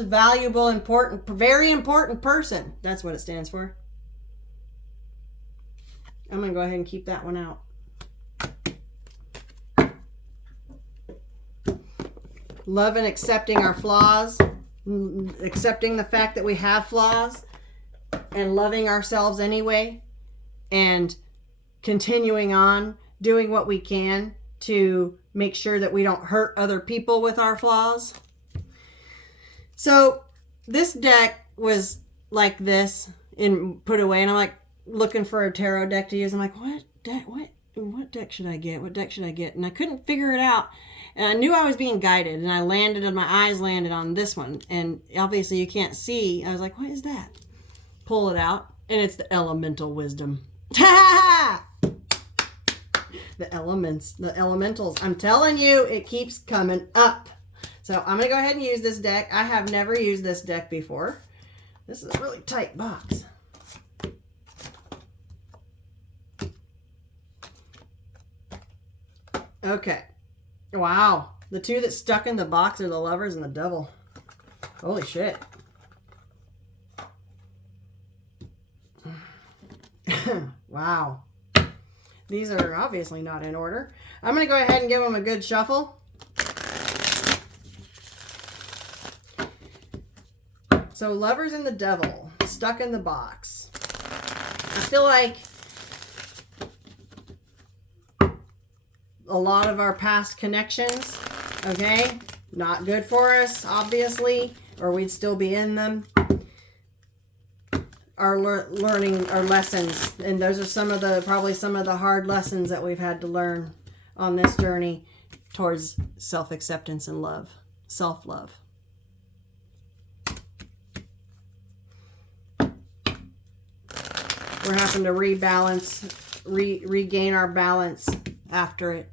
valuable, important, very important person. That's what it stands for. I'm going to go ahead and keep that one out. Love and accepting our flaws. Accepting the fact that we have flaws. And loving ourselves anyway. And continuing on doing what we can to make sure that we don't hurt other people with our flaws. So this deck was like this and put away, and I'm like looking for a tarot deck to use. I'm like, what deck should I get? What deck should I get? And I couldn't figure it out. And I knew I was being guided, and my eyes landed on this one. And obviously you can't see. I was like, what is that? Pull it out, and it's the Elemental Wisdom. The elements, the elementals. I'm telling you, it keeps coming up. So I'm going to go ahead and use this deck. I have never used this deck before. This is a really tight box. Okay. Wow. The two that stuck in the box are the Lovers and the Devil. Holy shit. Wow. These are obviously not in order. I'm going to go ahead and give them a good shuffle. So Lovers and the Devil, stuck in the box. I feel like a lot of our past connections, okay, not good for us, obviously, or we'd still be in them. Are learning our lessons, and those are probably some of the hard lessons that we've had to learn on this journey towards self-acceptance and love, self-love. We're having to rebalance, regain our balance after it.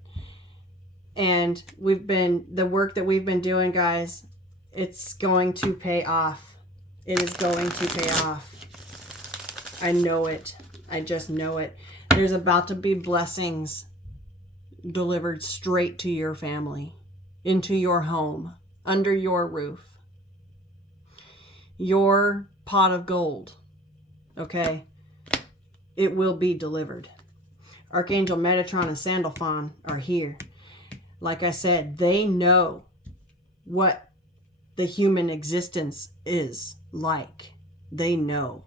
And the work that we've been doing, guys, it's going to pay off. It is going to pay off. I know it. I just know it. There's about to be blessings delivered straight to your family, into your home, under your roof. Your pot of gold, okay? It will be delivered. Archangel Metatron and Sandalphon are here. Like I said, they know what the human existence is like. They know.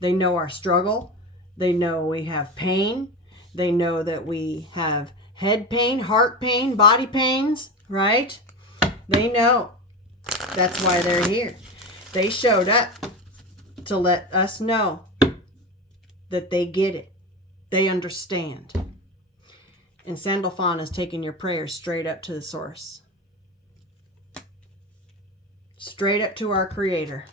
They know our struggle. They know we have pain. They know that we have head pain, heart pain, body pains, right? They know. That's why they're here. They showed up to let us know that they get it. They understand. And Sandalphon is taking your prayers straight up to the source. Straight up to our Creator.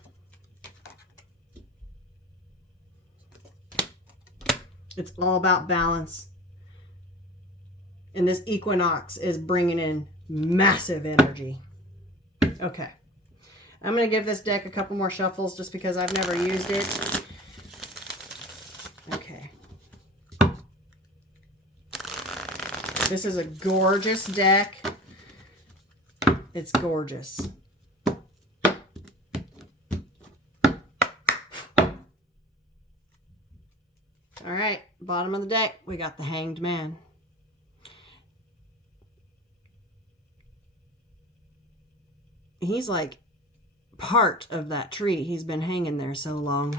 It's all about balance. And this equinox is bringing in massive energy. Okay. I'm going to give this deck a couple more shuffles just because I've never used it. Okay. This is a gorgeous deck. It's gorgeous. All right, bottom of the deck, we got the Hanged Man. He's like part of that tree. He's been hanging there so long.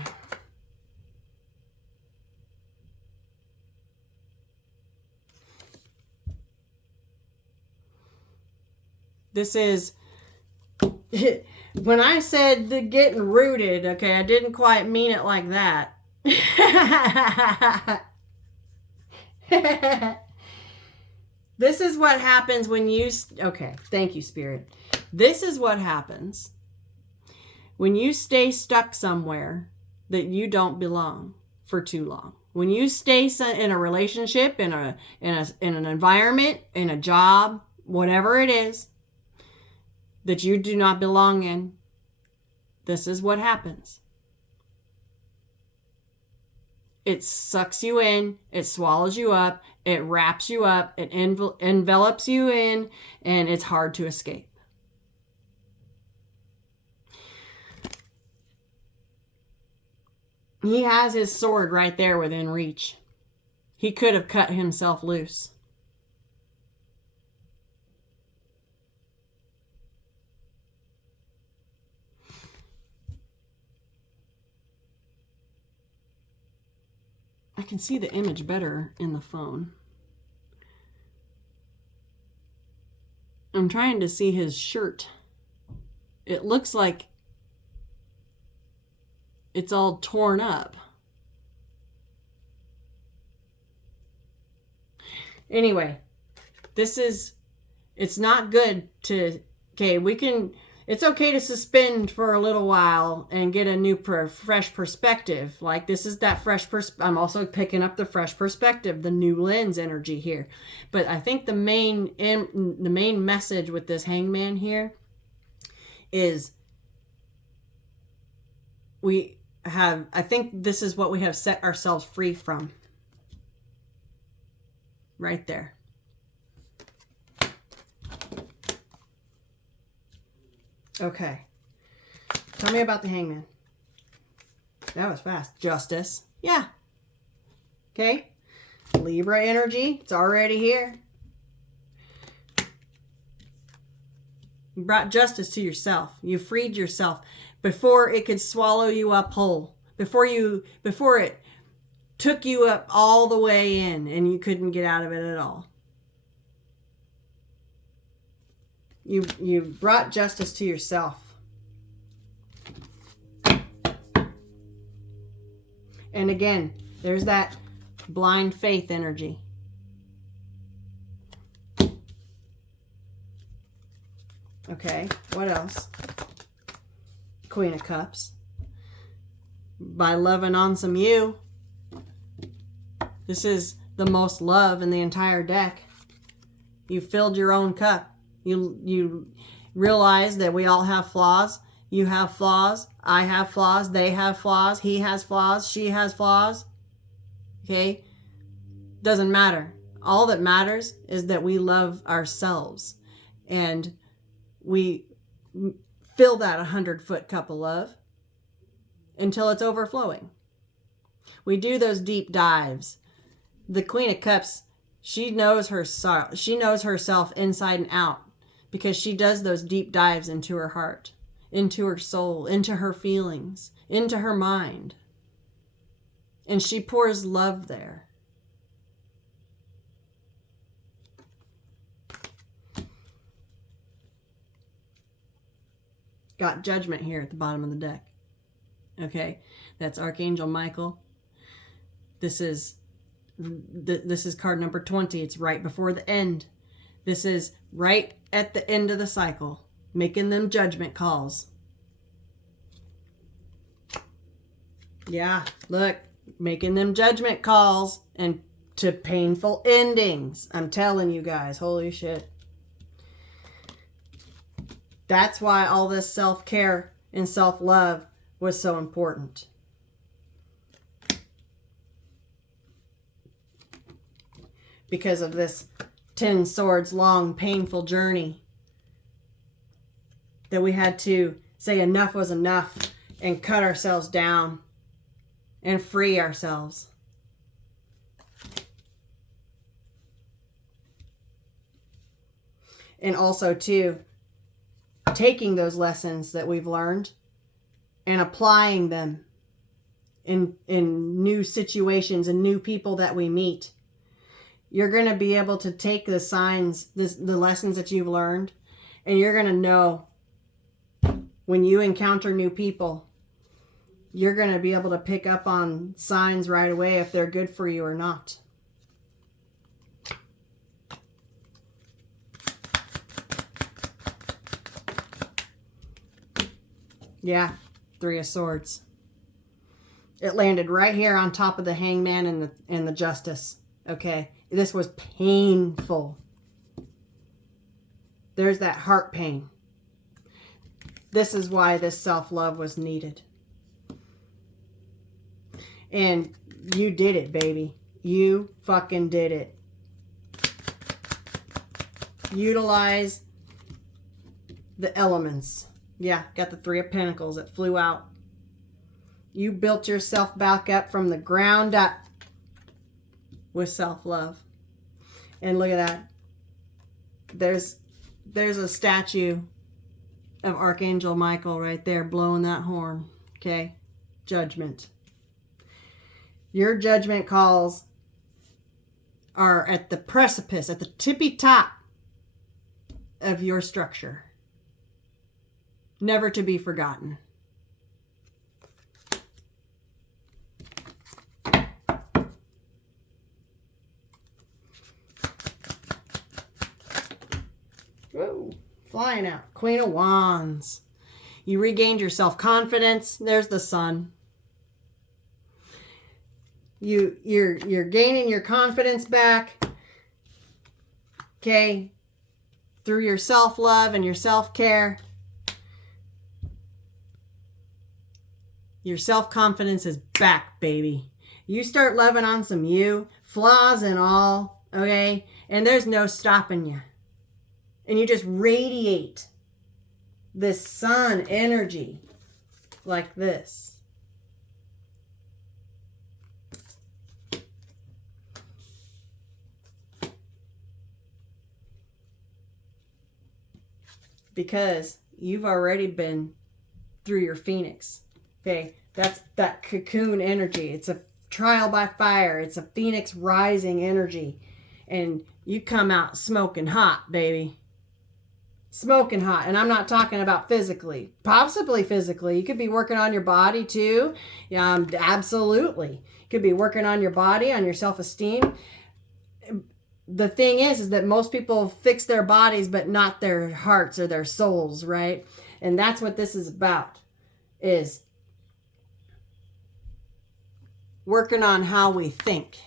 This is, when I said the getting rooted, okay, I didn't quite mean it like that. This is what happens when you, okay, thank you, Spirit. This is what happens when you stay stuck somewhere that you don't belong for too long. When you stay in a relationship, in an environment, in a job, whatever it is that you do not belong in, this is what happens. It sucks you in, it swallows you up, it wraps you up, it envelops you in, and it's hard to escape. He has his sword right there within reach. He could have cut himself loose. I can see the image better in the phone. I'm trying to see his shirt. It looks like it's all torn up. Anyway, it's not good to, it's okay to suspend for a little while and get a new fresh perspective. Like this is that I'm also picking up the fresh perspective, the new lens energy here. But I think the main message with this Hangman here is I think this is what we have set ourselves free from. Right there. Okay. Tell me about the Hangman. That was fast. Justice. Yeah. Okay. Libra energy. It's already here. You brought justice to yourself. You freed yourself before it could swallow you up whole. Before it took you up all the way in and you couldn't get out of it at all. You brought justice to yourself. And again, there's that blind faith energy. Okay, what else? Queen of Cups. By loving on some you, This is the most love in the entire deck. You filled your own cup. You realize that we all have flaws. You have flaws. I have flaws. They have flaws. He has flaws. She has flaws. Okay? Doesn't matter. All that matters is that we love ourselves. And we fill that 100-foot cup of love until it's overflowing. We do those deep dives. The Queen of Cups, she knows herself inside and out because she does those deep dives into her heart, into her soul, into her feelings, into her mind. And she pours love there. Got Judgment here at the bottom of the deck. Okay, that's Archangel Michael. This is card number 20. It's right before the end. This is right at the end of the cycle, making them judgment calls. Yeah, look, making them judgment calls and to painful endings. I'm telling you guys, holy shit. That's why all this self-care and self-love was so important. Because of this 10 swords long, painful journey that we had to say enough was enough and cut ourselves down and free ourselves. And also, too, taking those lessons that we've learned and applying them in new situations and new people that we meet. You're going to be able to take the signs, the lessons that you've learned, and you're going to know when you encounter new people, you're going to be able to pick up on signs right away if they're good for you or not. Yeah, 3 of Swords. It landed right here on top of the Hangman and the Justice. Okay, this was painful. There's that heart pain. This is why this self-love was needed. And you did it, baby. You fucking did it. Utilize the elements. Yeah, got the 3 of Pentacles that flew out. You built yourself back up from the ground up with self-love. And look at that. There's a statue of Archangel Michael right there blowing that horn. Okay? Judgment. Your judgment calls are at the precipice, at the tippy top of your structure. Never to be forgotten. Whoa, flying out. Queen of Wands. You regained your self-confidence. There's the Sun. You're gaining your confidence back. Okay? Through your self-love and your self-care. Your self-confidence is back, baby. You start loving on some you, flaws and all, okay? And there's no stopping you. And you just radiate this sun energy like this. Because you've already been through your Phoenix. Okay, that's that cocoon energy. It's a trial by fire. It's a Phoenix rising energy. And you come out smoking hot, baby. Smoking hot. And I'm not talking about physically. Possibly physically. You could be working on your body too. Absolutely. You could be working on your body, on your self-esteem. The thing is that most people fix their bodies but not their hearts or their souls, right? And that's what this is about. Is working on how we think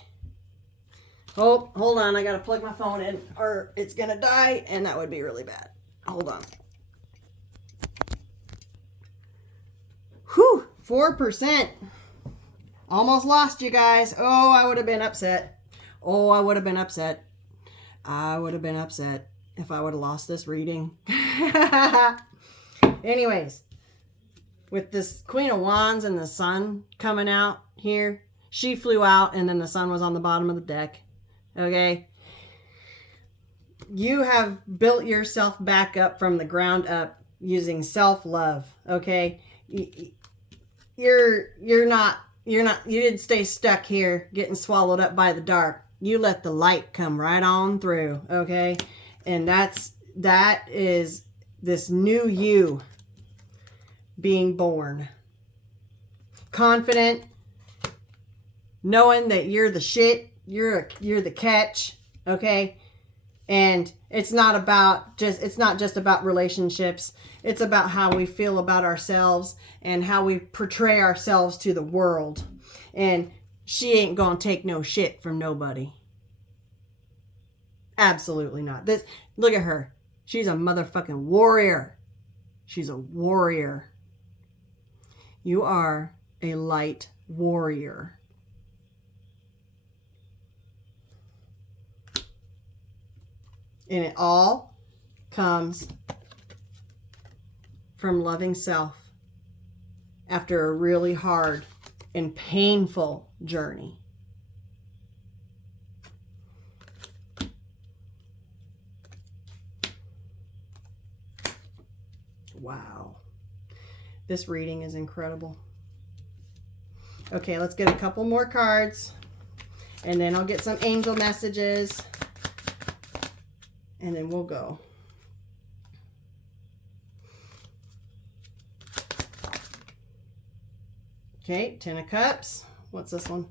Oh, hold on. I got to plug my phone in or it's going to die and that would be really bad. Hold on. Whew, 4%. Almost lost you guys. Oh, I would have been upset. Oh, I would have been upset. I would have been upset if I would have lost this reading. Anyways, with this Queen of Wands and the sun coming out here, she flew out and then the sun was on the bottom of the deck. Okay? You have built yourself back up from the ground up using self-love. Okay? You didn't stay stuck here getting swallowed up by the dark. You let the light come right on through, okay? And that is this new you being born. Confident, knowing that you're the shit, you're the catch, okay? And it's not just about relationships. It's about how we feel about ourselves and how we portray ourselves to the world. And she ain't gonna take no shit from nobody. Absolutely not. Look at her. She's a motherfucking warrior. She's a warrior. You are a light warrior. And it all comes from loving self after a really hard and painful journey. Wow. This reading is incredible. Okay, let's get a couple more cards and then I'll get some angel messages and then we'll go. Okay, 10 of Cups. What's this one?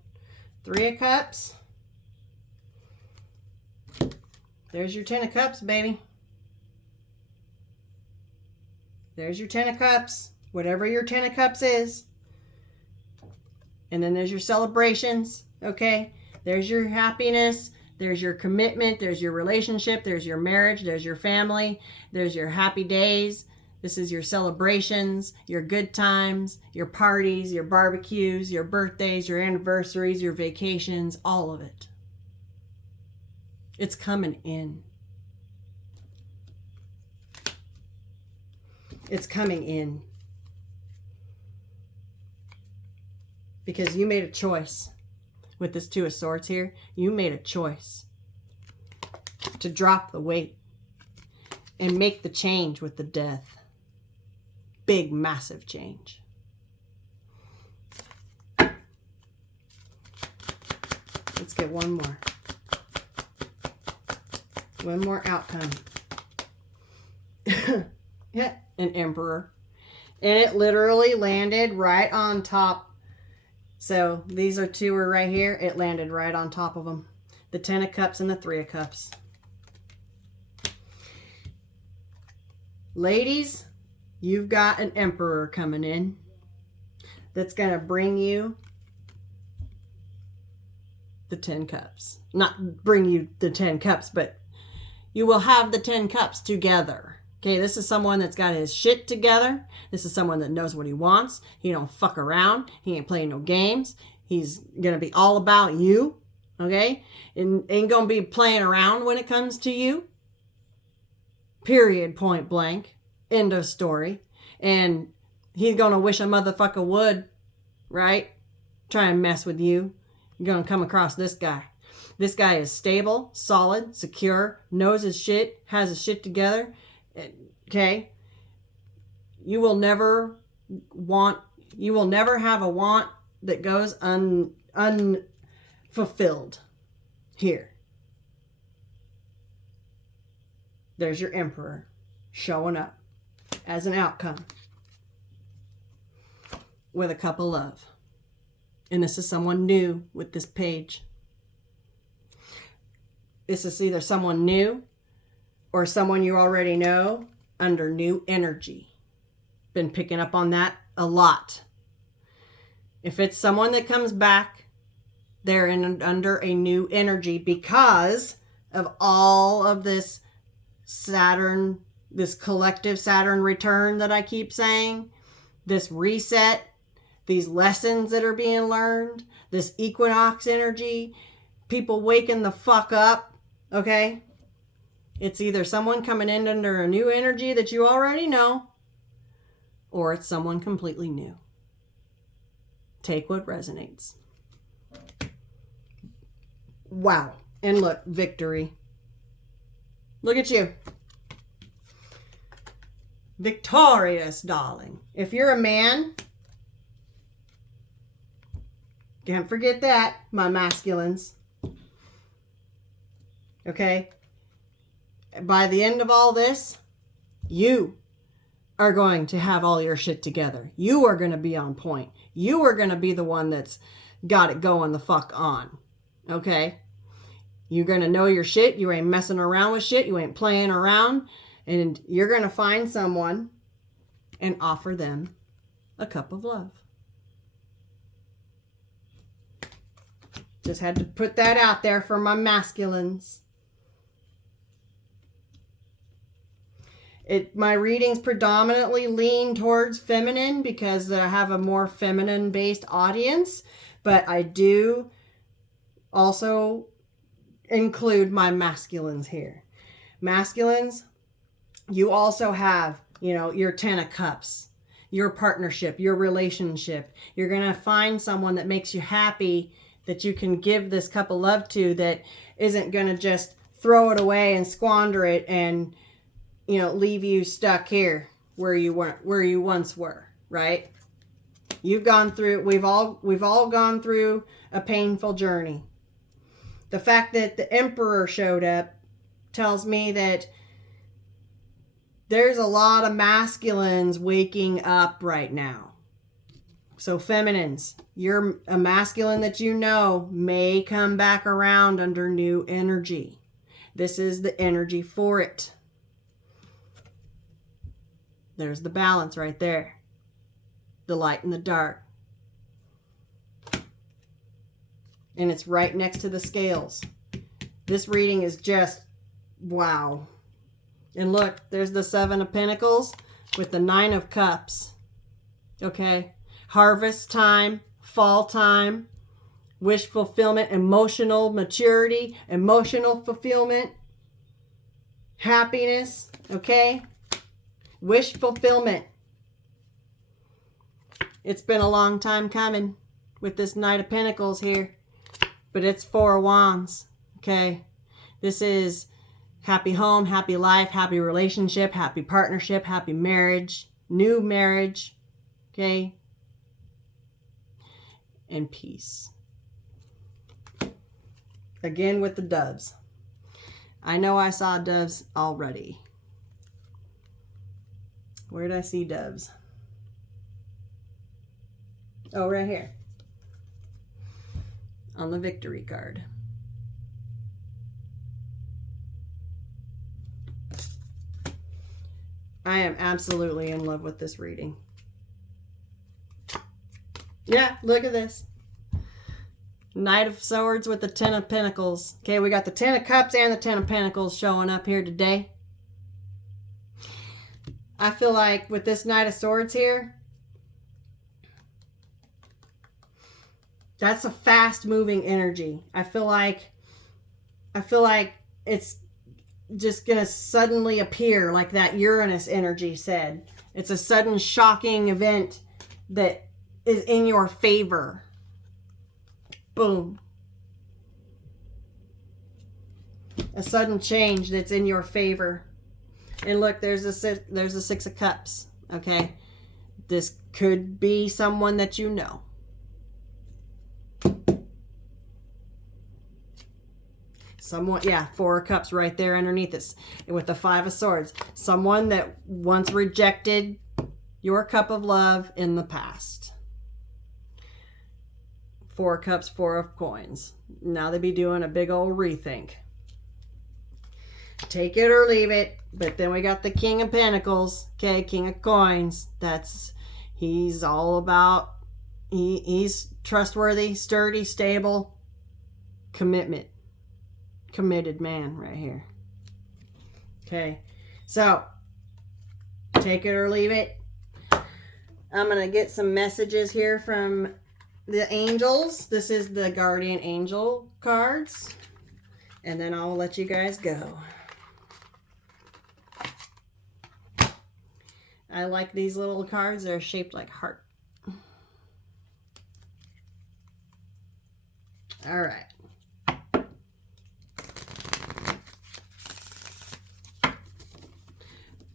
3 of Cups. There's your 10 of Cups, baby. There's your 10 of Cups. Whatever your 10 of Cups is. And then there's your celebrations, okay? There's your happiness. There's your commitment. There's your relationship. There's your marriage. There's your family. There's your happy days. This is your celebrations, your good times, your parties, your barbecues, your birthdays, your anniversaries, your vacations, all of it. It's coming in. It's coming in. Because you made a choice. With this 2 of Swords here, you made a choice to drop the weight and make the change with the Death. Big, massive change. Let's get one more. One more outcome. Yeah, an Emperor. And it literally landed right on top. So these are 2 are right here. It landed right on top of them. The 10 of Cups and the 3 of Cups. Ladies, you've got an Emperor coming in that's going to bring you the 10 Cups. Not bring you the 10 Cups, but you will have the 10 Cups together. Okay, this is someone that's got his shit together. This is someone that knows what he wants. He don't fuck around. He ain't playing no games. He's going to be all about you. Okay? And ain't going to be playing around when it comes to you. Period, point blank. End of story. And he's going to wish a motherfucker would, right? Try and mess with you. You're going to come across this guy. This guy is stable, solid, secure, knows his shit, has his shit together. Okay? You will never have a want that goes unfulfilled here. There's your Emperor showing up as an outcome with a cup of love. And this is someone new with this page. This is either someone new or someone you already know under new energy. Been picking up on that a lot. If it's someone that comes back, They're under a new energy because of all of this Saturn, this collective Saturn return that I keep saying, this reset, these lessons that are being learned, this equinox energy, people waking the fuck up, okay? It's either someone coming in under a new energy that you already know, or it's someone completely new. Take what resonates. Wow. And look, victory. Look at you. Victorious, darling. If you're a man, can't forget that, my masculines. Okay? By the end of all this, you are going to have all your shit together. You are going to be on point. You are going to be the one that's got it going the fuck on. Okay? You're going to know your shit. You ain't messing around with shit. You ain't playing around. And you're going to find someone and offer them a cup of love. Just had to put that out there for my masculines. My readings predominantly lean towards feminine because I have a more feminine-based audience. But I do also include my masculines here. Masculines, you also have, your 10 of cups, your partnership, your relationship. You're going to find someone that makes you happy, that you can give this cup of love to, that isn't going to just throw it away and squander it and, leave you stuck here where you once were, right? You've gone through, we've all gone through a painful journey. The fact that the Emperor showed up tells me that there's a lot of masculines waking up right now. So feminines, you're a masculine that may come back around under new energy. This is the energy for it. There's the balance right there. The light and the dark. And it's right next to the scales. This reading is just wow. And look, there's the 7 of Pentacles with the 9 of Cups. Okay? Harvest time, fall time, wish fulfillment, emotional maturity, emotional fulfillment, happiness. Okay? Wish fulfillment. It's been a long time coming with this Knight of Pentacles here. But it's 4 of Wands. Okay? This is happy home, happy life, happy relationship, happy partnership, happy marriage, new marriage. Okay? And peace. Again with the doves. I know I saw doves already. Where did I see doves? Oh, right here. On the victory card. I am absolutely in love with this reading. Yeah, look at this. Knight of Swords with the 10 of Pentacles. Okay, we got the 10 of Cups and the 10 of Pentacles showing up here today. I feel like with this Knight of Swords here, that's a fast moving energy. I feel like it's just going to suddenly appear like that Uranus energy said. It's a sudden shocking event that is in your favor. Boom. A sudden change that's in your favor. And look, there's the 6 of Cups. Okay? This could be someone that you know. Someone, yeah, 4 of Cups right there underneath this. With the 5 of Swords. Someone that once rejected your cup of love in the past. 4 of Cups, 4 of Coins. Now they be doing a big old rethink. Take it or leave it. But then we got the King of Pentacles. Okay, King of Coins. He's all about, he's trustworthy, sturdy, stable. committed man right here. Okay, so take it or leave it. I'm going to get some messages here from the angels. This is the guardian angel cards. And then I'll let you guys go. I like these little cards. They're shaped like heart. All right.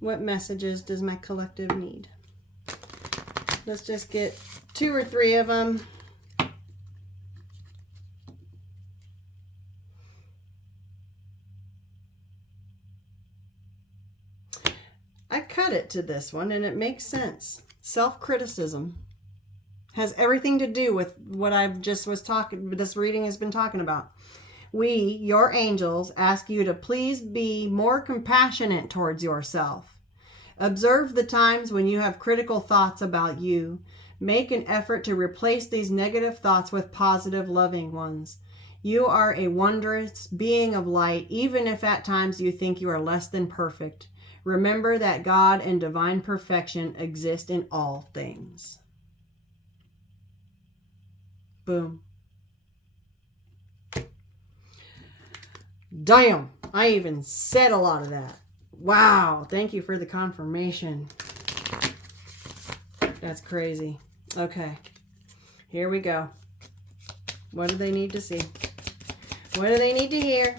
What messages does my collective need? Let's just get 2 or 3 of them. I cut it to this one and it makes sense. Self-criticism has everything to do with what I've just was talking, this reading has been talking about. We, your angels, ask you to please be more compassionate towards yourself. Observe the times when you have critical thoughts about you. Make an effort to replace these negative thoughts with positive, loving ones. You are a wondrous being of light, even if at times you think you are less than perfect. Remember that God and divine perfection exist in all things. Boom. Damn, I even said a lot of that. Wow, thank you for the confirmation. That's crazy. Okay, here we go. What do they need to see? What do they need to hear?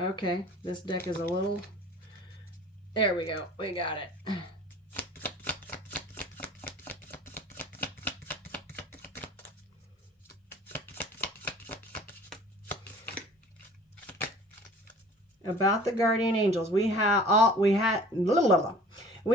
Okay, this deck is a little... There we go. We got it. About the guardian angels, we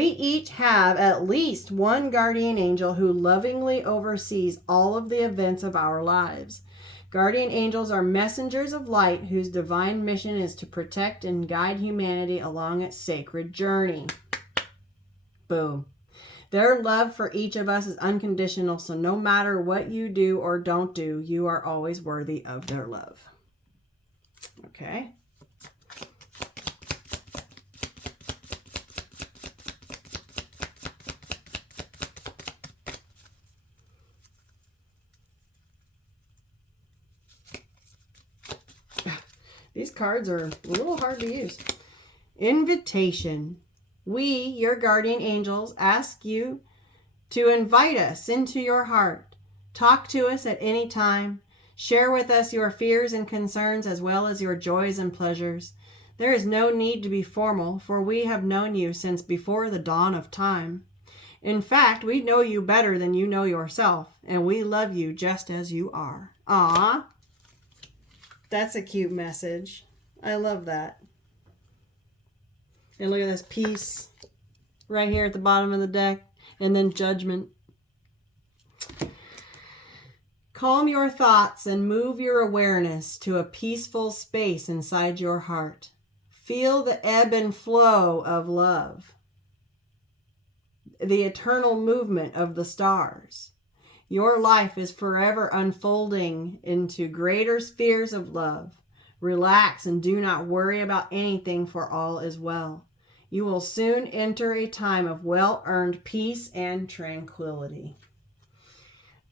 each have at least one guardian angel who lovingly oversees all of the events of our lives. Guardian angels are messengers of light whose divine mission is to protect and guide humanity along its sacred journey. Boom. Their love for each of us is unconditional, so no matter what you do or don't do, you are always worthy of their love. Okay. These cards are a little hard to use. Invitation. We, your guardian angels, ask you to invite us into your heart. Talk to us at any time. Share with us your fears and concerns as well as your joys and pleasures. There is no need to be formal, for we have known you since before the dawn of time. In fact, we know you better than you know yourself, and we love you just as you are. Aww. That's a cute message. I love that. And look at this peace right here at the bottom of the deck. And then judgment. Calm your thoughts and move your awareness to a peaceful space inside your heart. Feel the ebb and flow of love. The eternal movement of the stars. Your life is forever unfolding into greater spheres of love. Relax and do not worry about anything, for all is well. You will soon enter a time of well-earned peace and tranquility.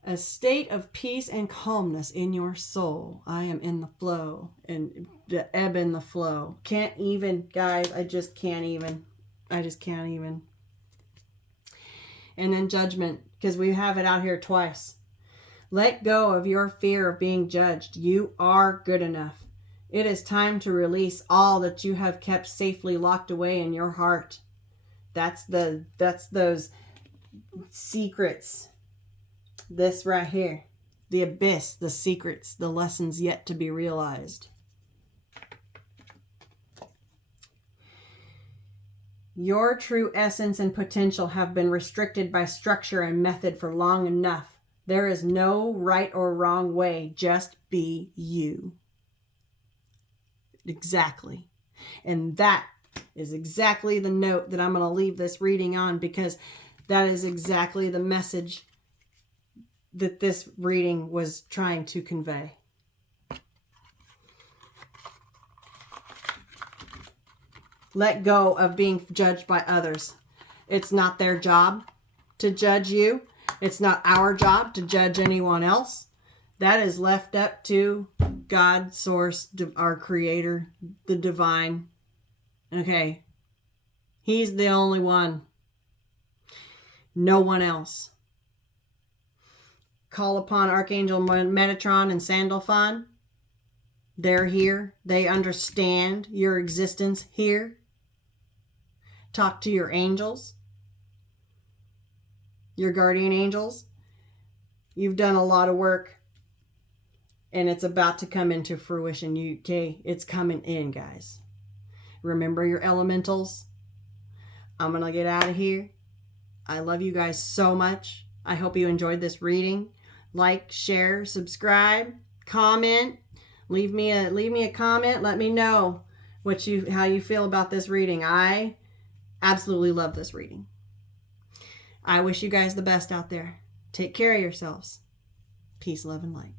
A state of peace and calmness in your soul. I am in the flow, and the ebb and the flow. Can't even, guys, I just can't even. I just can't even. And then judgment, because we have it out here twice. Let go of your fear of being judged. You are good enough. It is time to release all that you have kept safely locked away in your heart. That's those secrets. This right here. The abyss, the secrets, the lessons yet to be realized. Your true essence and potential have been restricted by structure and method for long enough. There is no right or wrong way. Just be you. Exactly. And that is exactly the note that I'm going to leave this reading on, because that is exactly the message that this reading was trying to convey. Let go of being judged by others. It's not their job to judge you. It's not our job to judge anyone else. That is left up to God, Source, our Creator, the Divine. Okay. He's the only one. No one else. Call upon Archangel Metatron and Sandalphon. They're here. They understand your existence here. Talk to your angels, your guardian angels. You've done a lot of work, and it's about to come into fruition. It's coming in, guys. Remember your elementals. I'm going to get out of here. I love you guys so much. I hope you enjoyed this reading. Like, share, subscribe, comment. Leave me a comment. Let me know how you feel about this reading. I absolutely love this reading. I wish you guys the best out there. Take care of yourselves. Peace, love, and light.